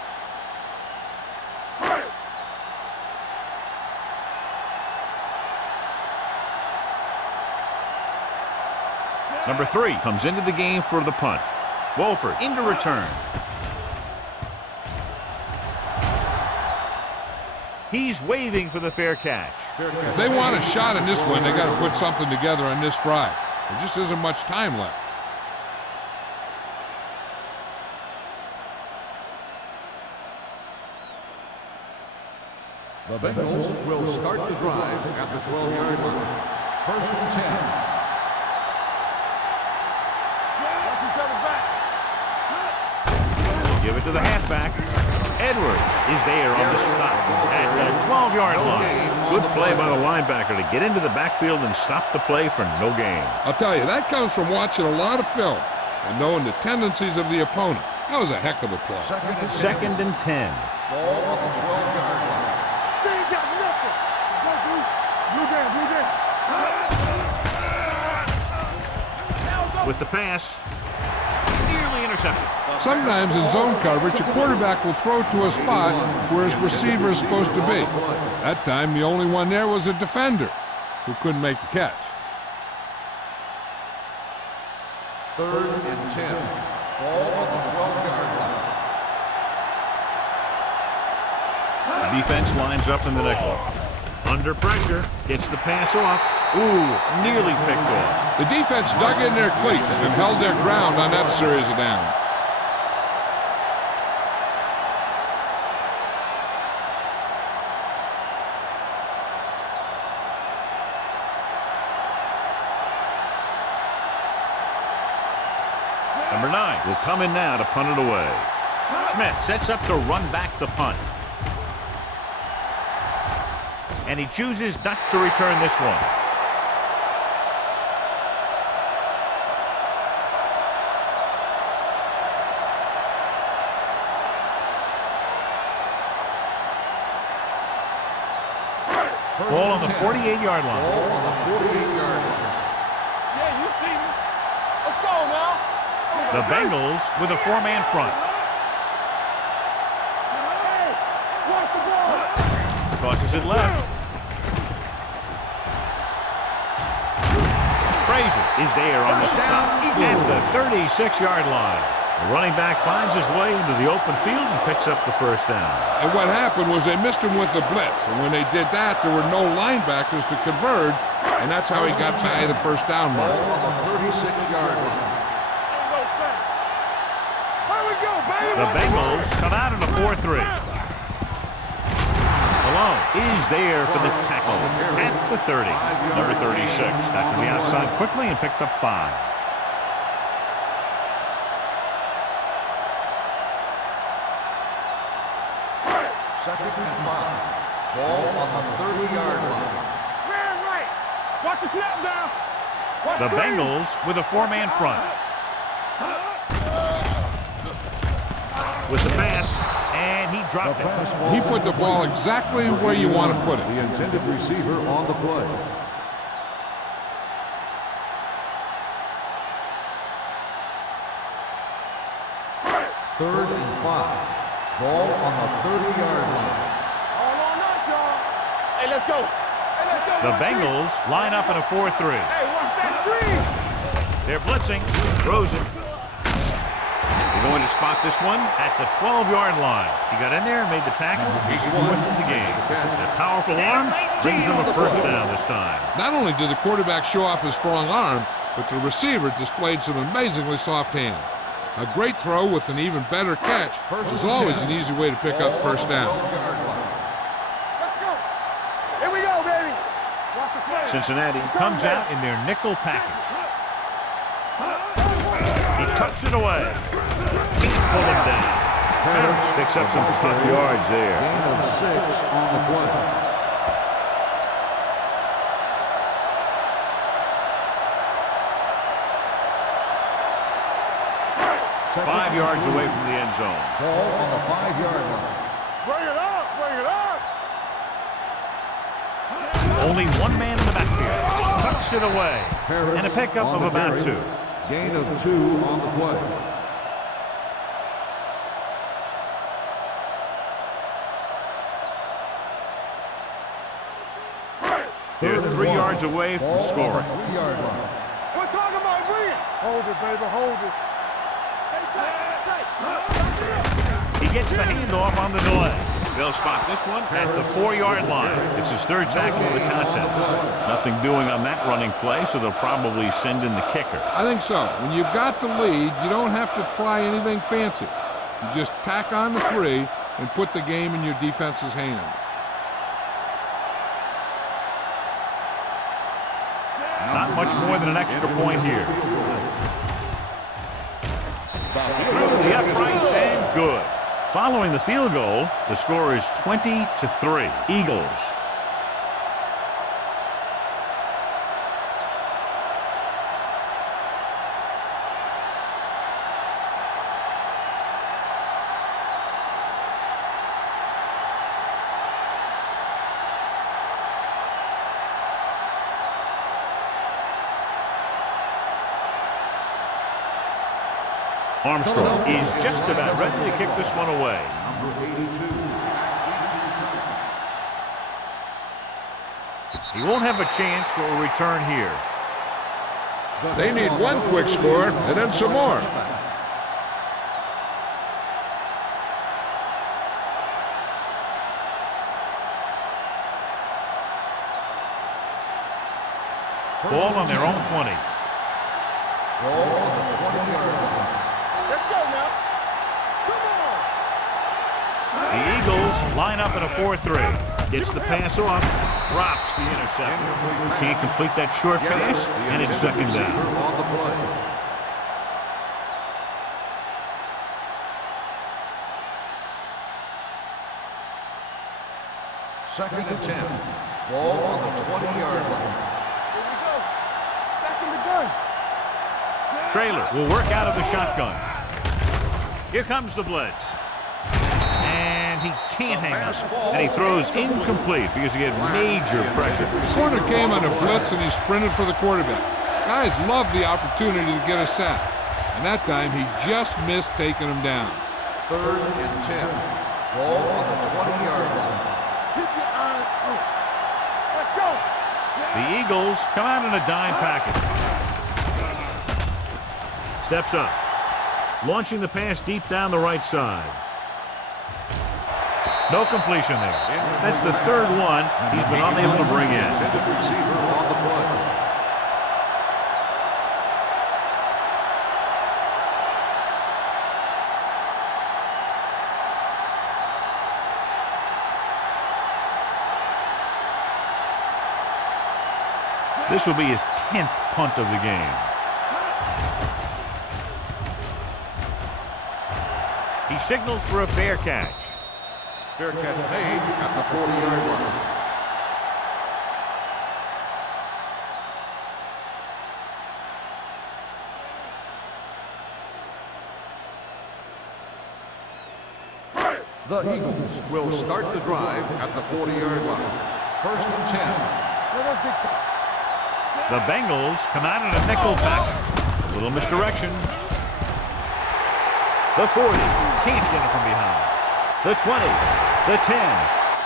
Number 3 comes into the game for the punt. Wolford into return. He's waving for the fair catch. If they want a shot in this one, they got to put something together on this drive. There just isn't much time left. The Bengals will start the drive at the 12-yard line. First and 10. Give it to the halfback. Edwards is there on the stop at the 12-yard line. Good play by the linebacker to get into the backfield and stop the play for no gain. I'll tell you, that comes from watching a lot of film and knowing the tendencies of the opponent. That was a heck of a play. Second and 10. Ball on the 12-yard line. They ain't got nothing. Blue down. With the pass, nearly intercepted. Sometimes in zone coverage, a quarterback will throw to a spot where his receiver is supposed to be. That time, the only one there was a defender who couldn't make the catch. Third and 10. Ball on the 12-yard line. The defense lines up in the nickel. Under pressure, gets the pass off. Ooh, nearly picked off. The defense dug in their cleats and held their ground on that series of downs. Number 9 will come in now to punt it away. Smith sets up to run back the punt. And he chooses not to return this one. Ball on the 48-yard line. Ball on the 48-yard line. Yeah, you see me. Let's go now. The Bengals with a 4-man front. Hey, watch the ball. Tosses it left. Frazier is there on the stop at the 36-yard line. The running back finds his way into the open field and picks up the first down. And what happened was they missed him with the blitz. And when they did that, there were no linebackers to converge. And that's how he got by the first down mark. Ball on the 36-yard line. Here we go, baby. The Bengals come out in a 4-3. Malone is there for the tackle at the 30. Number 36. Got to the outside quickly and picked up 5. Second and 5. Ball on the 30-yard line. Man right. Watch the snap down. Watch The screen. Bengals with a 4-man front. With the pass, and he dropped it. He put the ball exactly where you want to put it. The intended receiver on the play. Third and 5. Ball on the 30-yard line. All on us, y'all. Hey, let's go. Hey, let's go. The Bengals line up in a 4-3. Hey, watch that screen. They're blitzing. Throws it. They're going to spot this one at the 12-yard line. He got in there and made the tackle. He's fourth in the game. That powerful arm brings them a first down this time. Not only did the quarterback show off his strong arm, but the receiver displayed some amazingly soft hands. A great throw with an even better catch is always an easy way to pick up first down. Let's go. Here we go, baby. Watch the flag. Cincinnati comes out in their nickel package. He tucks it away. Can't pull him down. Picks up some tough yards there. Gain of 6 on the play. Second 5 yards away from the end zone. Ball on the 5-yard line. Bring it up. Bring it up. Only one man in the backfield. Tucks it away. And a pickup of about 2. Gain of 2 on the play. They're 3 yards away from scoring. 3-yard line. We're talking about bring it. Hold it, baby. Hold it. He gets the handoff on the delay. They'll spot this one at the 4-yard line. It's his 3rd tackle of the contest. Nothing doing on that running play, so they'll probably send in the kicker. I think so. When you've got the lead, you don't have to try anything fancy. You just tack on the 3 and put the game in your defense's hands. Not much more than an extra point here. Through the uprights and good. Following the field goal, the score is 20-3. Eagles. Armstrong is just about ready to kick this one away. Number 82. He won't have a chance for a return here. They need one quick score and then some more. Ball on their own 20. Ball on the 20-yard line. Let's go now. Come on. The Eagles line up in a 4-3. Gets the pass off, drops the interception. Can't complete that short pass, and it's second down. On the play. Second and 10. Ball on the 20-yard line. Here we go. Back in the gun. Trailer will work out of the shotgun. Here comes the blitz. And he can't hang on. And he throws incomplete because he had major pressure. The corner came on a blitz and he sprinted for the quarterback. Guys love the opportunity to get a sack. And that time he just missed taking him down. Third and 10. Ball on the 20-yard line. Keep your eyes open. Let's go. The Eagles come out in a dime package. Steps up. Launching the pass deep down the right side. No completion there. That's the third one he's been unable to bring in. Intended receiver on the play. This will be his 10th punt of the game. He signals for a fair catch. Fair catch made at the 40-yard line. The Eagles will start the drive at the 40-yard line. First and 10. Let us big time. The Bengals come out in a nickel package. A little misdirection. The 40. Can't get it from behind. The 20. The 10.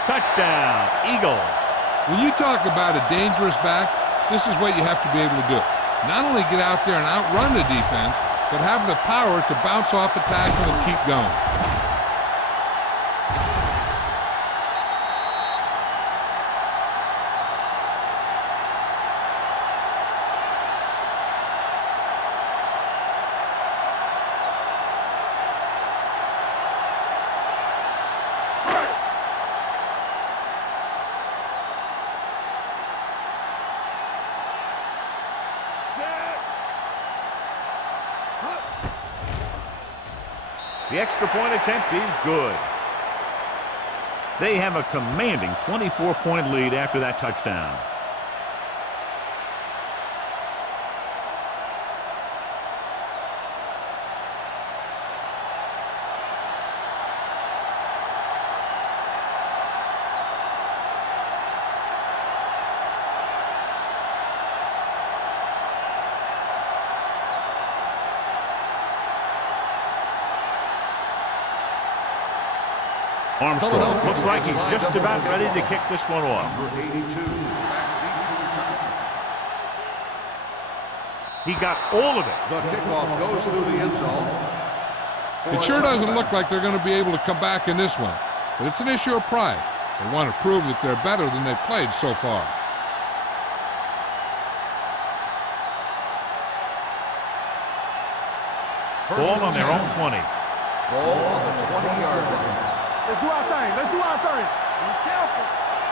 Touchdown, Eagles. When you talk about a dangerous back, this is what you have to be able to do. Not only get out there and outrun the defense, but have the power to bounce off a tackle and keep going. The extra point attempt is good. They have a commanding 24-point lead after that touchdown. Armstrong looks like he's just about ready to kick this one off. Number 82, back deep to return. He got all of it. The kickoff goes through the end zone. It sure doesn't look like they're going to be able to come back in this one, but it's an issue of pride. They want to prove that they're better than they've played so far. Ball on their own 20. Ball on the 20-yard line. Let's do our thing. Let's do our thing. Be careful.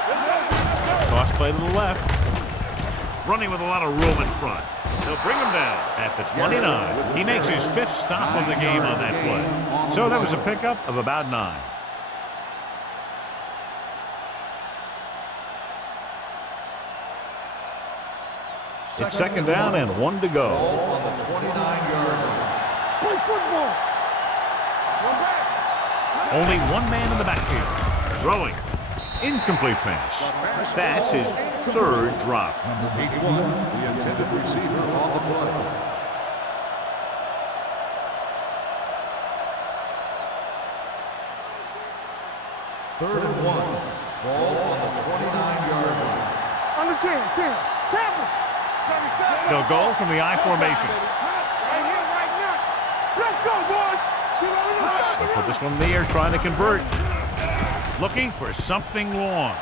Let's go. Toss play to the left. Running with a lot of room in front. They'll bring him down at the 29. He makes his 5th stop of the game on that play. So that was a pickup of about 9. It's second down and 1 to go. Ball on the 29-yard line. Play football. One back. Only one man in the backfield. Throwing. Incomplete pass. That's his 3rd drop. Number 81, the intended receiver on the play. Third and 1. Ball on the 29-yard line. Under 10. Tackle. They'll go from the I formation. Right here, right now. Let's go, boys. They'll put this one in the air, trying to convert. Looking for something long.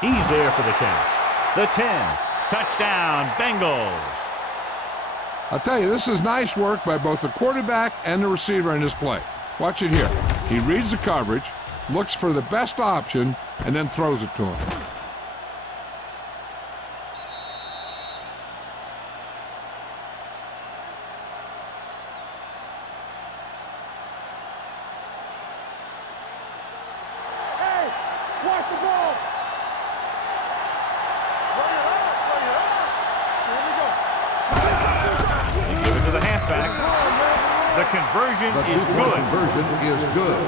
He's there for the catch. The 10. Touchdown, Bengals. I'll tell you, this is nice work by both the quarterback and the receiver in this play. Watch it here. He reads the coverage, looks for the best option, and then throws it to him. Hey, watch the ball. Bring it up, bring it up. Here we go. You give it to the halfback. The conversion is good. Conversion is good.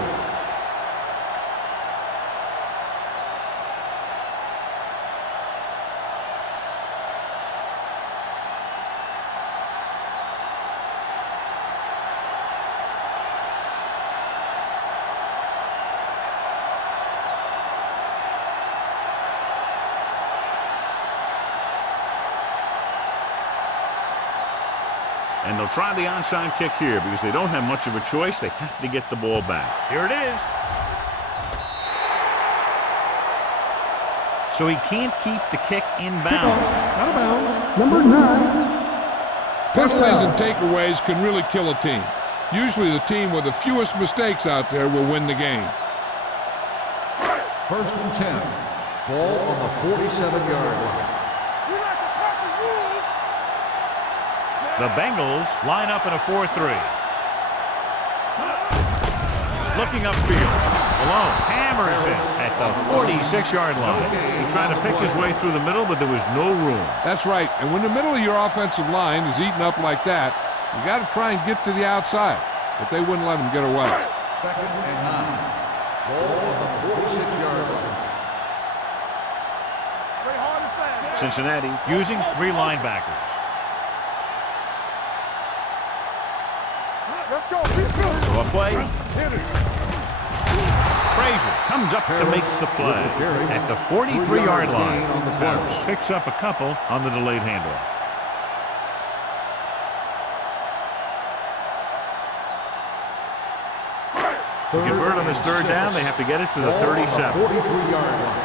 And they'll try the onside kick here because they don't have much of a choice. They have to get the ball back. Here it is. So he can't keep the kick inbounds. Out of bounds. Number 9. Penalties and takeaways can really kill a team. Usually the team with the fewest mistakes out there will win the game. 1st and 10. Ball on the 47-yard line. You like to cut the rules. The Bengals line up in a 4-3. Looking upfield. Malone hammers it at the 46-yard line. He tried to pick his way through the middle, but there was no room. That's right. And when the middle of your offensive line is eaten up like that, you got to try and get to the outside. But they wouldn't let him get away. 2nd and 9. Ball on the 46-yard line. Play hard and fast. Cincinnati using 3 linebackers. Let's go. Be good. So a play. Hit it. Frazier comes up to make the play at the 43-yard line. Parrish picks up a couple on the delayed handoff. To convert on this 3rd down, they have to get it to the 37. 43-yard line.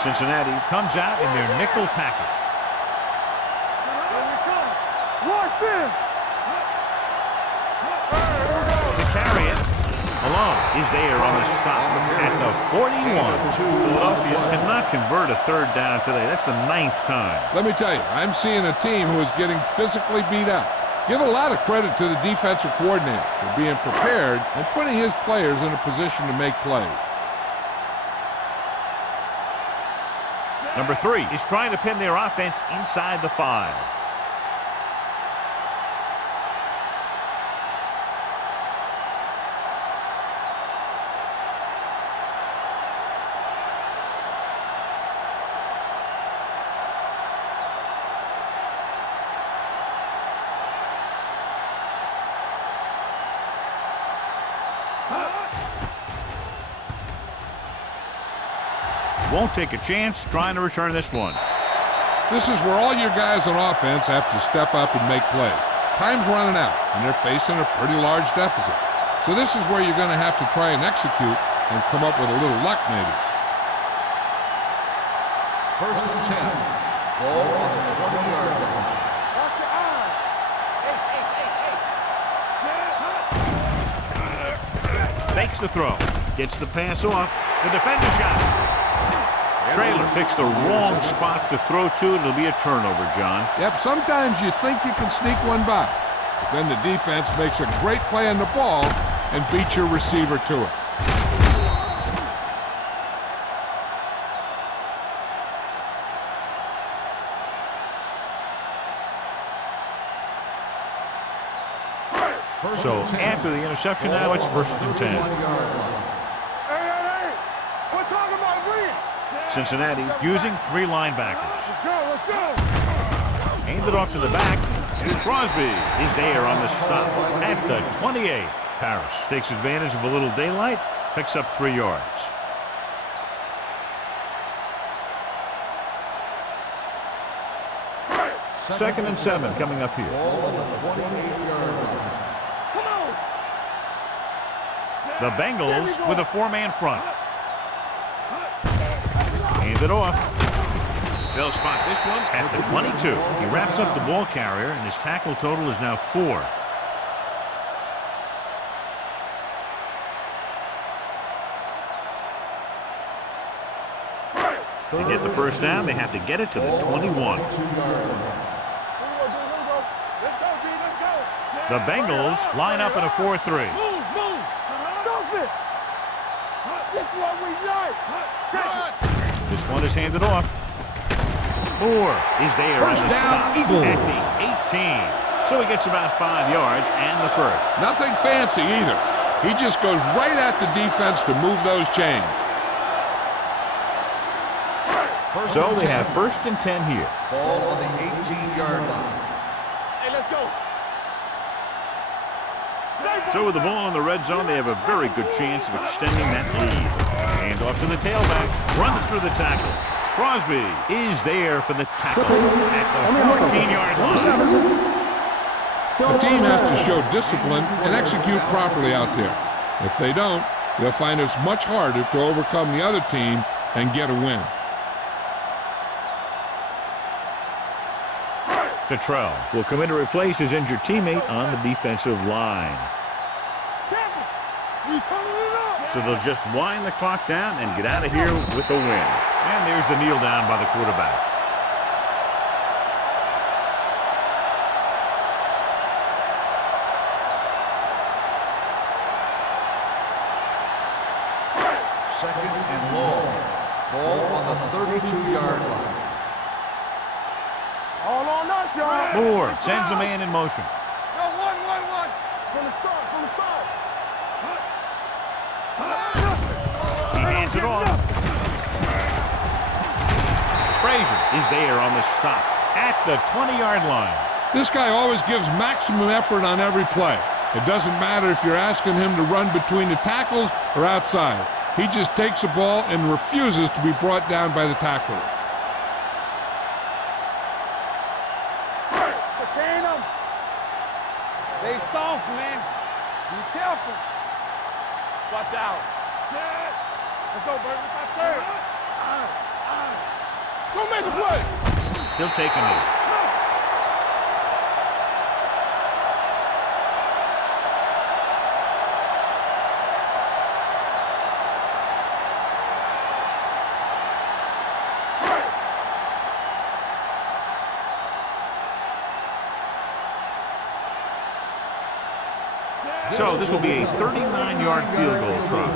Cincinnati comes out in their nickel package. Watch this. To carry it, Malone is there on the stop at the 41. Philadelphia cannot convert a 3rd down today. That's the 9th time. Let me tell you, I'm seeing a team who is getting physically beat up. Give a lot of credit to the defensive coordinator for being prepared and putting his players in a position to make plays. Number 3 is trying to pin their offense inside the 5. Won't take a chance trying to return this one. This is where all your guys on offense have to step up and make plays. Time's running out, and they're facing a pretty large deficit. So this is where you're going to have to try and execute and come up with a little luck maybe. 1st and 10. Ball on the 20-yard line. Watch your eyes. Fakes the throw. Gets the pass off. The defender's got it. Traylor picks the wrong spot to throw to. It'll be a turnover, John. Yep, sometimes you think you can sneak one by, but then the defense makes a great play on the ball and beats your receiver to it. So after the interception now, it's 1st and 10. Hey, we're talking about winning. Cincinnati using 3 linebackers. Let's go, let's go. Handed off to the back. Crosby is there on the stop at the 28. Parrish takes advantage of a little daylight, picks up 3 yards. Second and 7 coming up here. The Bengals with a 4-man front. Hand it off. They'll spot this one at the 22. He wraps up the ball carrier, and his tackle total is now 4. To get the first down, they have to get it to the 21. The Bengals line up in a 4-3. Move! Stop it! This is what we like! This one is handed off. Moore is there on the stop at the 18. So he gets about 5 yards and the first. Nothing fancy either. He just goes right at the defense to move those chains. So they have 1st and 10 here. Ball on the 18-yard line. Hey, let's go! So with the ball in the red zone, they have a very good chance of extending that lead. Hand off to the tailback. Runs through the tackle. Crosby is there for the tackle at the 14-yard line. The team has to show discipline and execute properly out there. If they don't, they'll find it's much harder to overcome the other team and get a win. Cottrell will come in to replace his injured teammate on the defensive line. So they'll just wind the clock down and get out of here with the win. And there's the kneel down by the quarterback. Second and long. Ball on the 32-yard line. All on us, y'all! Moore sends a man in motion. Go, one. From the start. He hands it off. Frazier is there on the stop at the 20-yard line. This guy always gives maximum effort on every play. It doesn't matter if you're asking him to run between the tackles or outside. He just takes the ball and refuses to be brought down by the tackler. Contain them. They soft, man. Be careful. Watch out. Let's go, Burton. It's our turn. Go make a play. He'll take a knee. So this will be a 39-yard field goal try.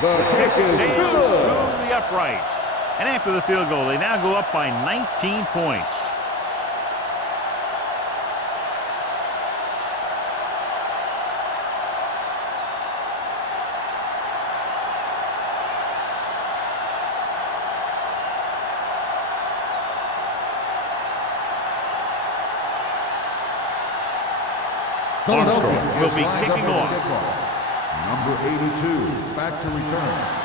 The kick sails through the uprights. And after the field goal, they now go up by 19 points. Armstrong will be kicking off. Number 82, back to return.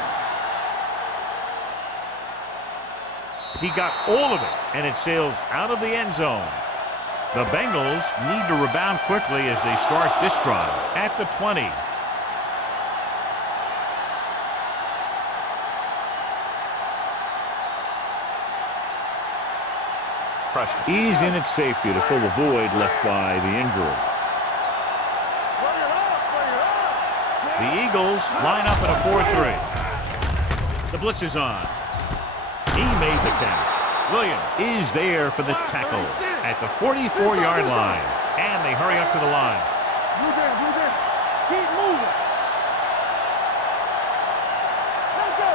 He got all of it, and it sails out of the end zone. The Bengals need to rebound quickly as they start this drive at the 20. Preston. He's in at safety to fill the void left by the injury. The Eagles line up in a 4-3. The blitz is on. He made the catch. Williams is there for the tackle at the 44-yard line. And they hurry up to the line. Move in. Keep moving. Let's go.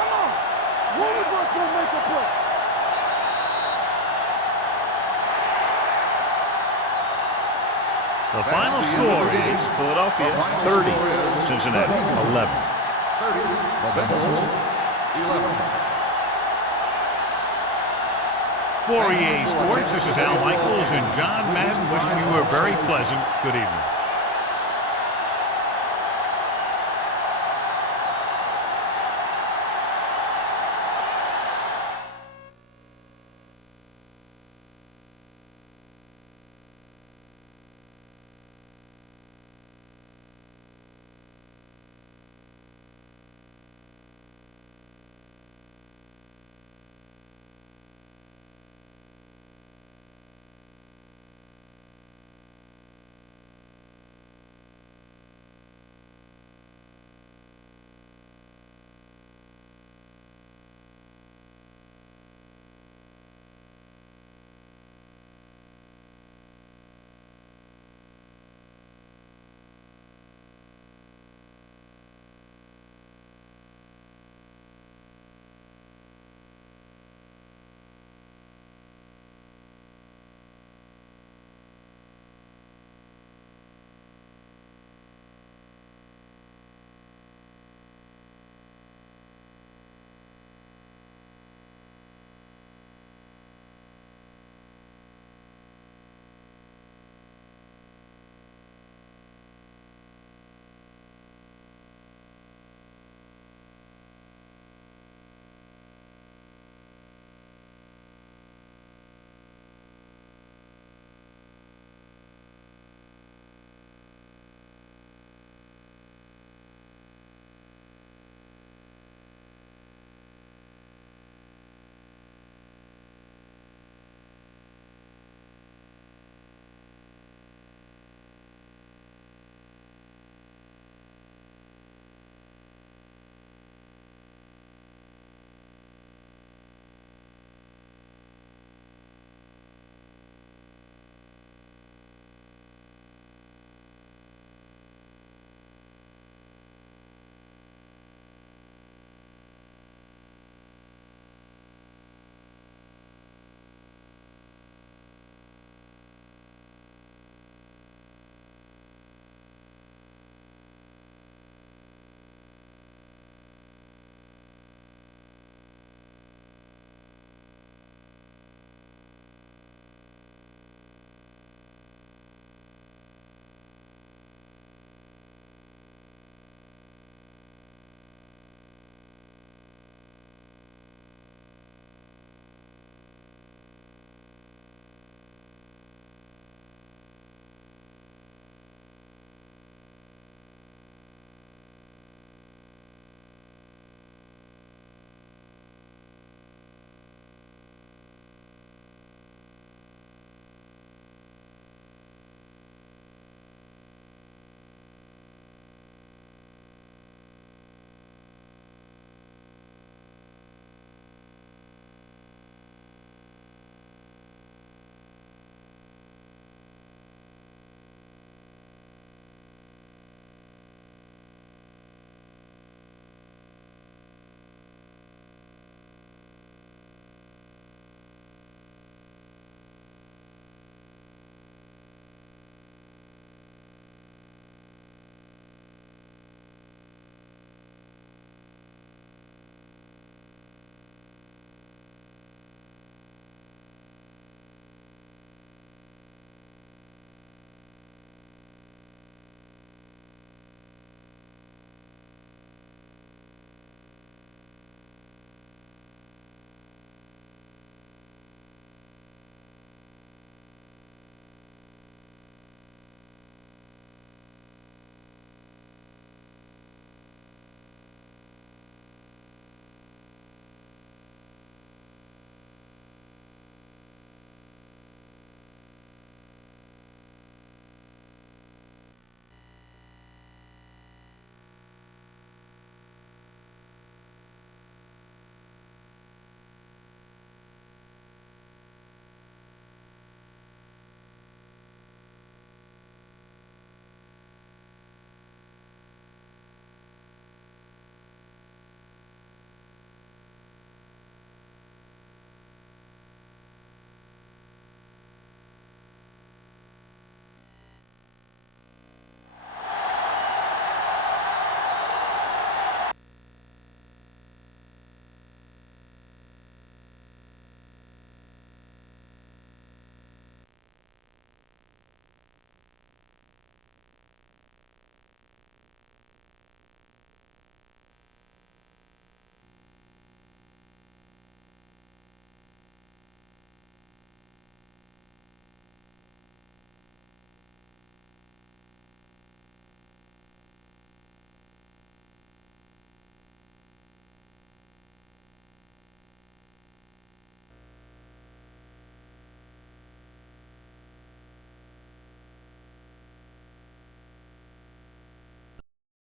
Come on. One of us will make a play. The final score is Philadelphia 30, Cincinnati 11. 30, the Bengals 11. For EA Sports, this is Al Michaels and John Madden wishing you a very pleasant good evening.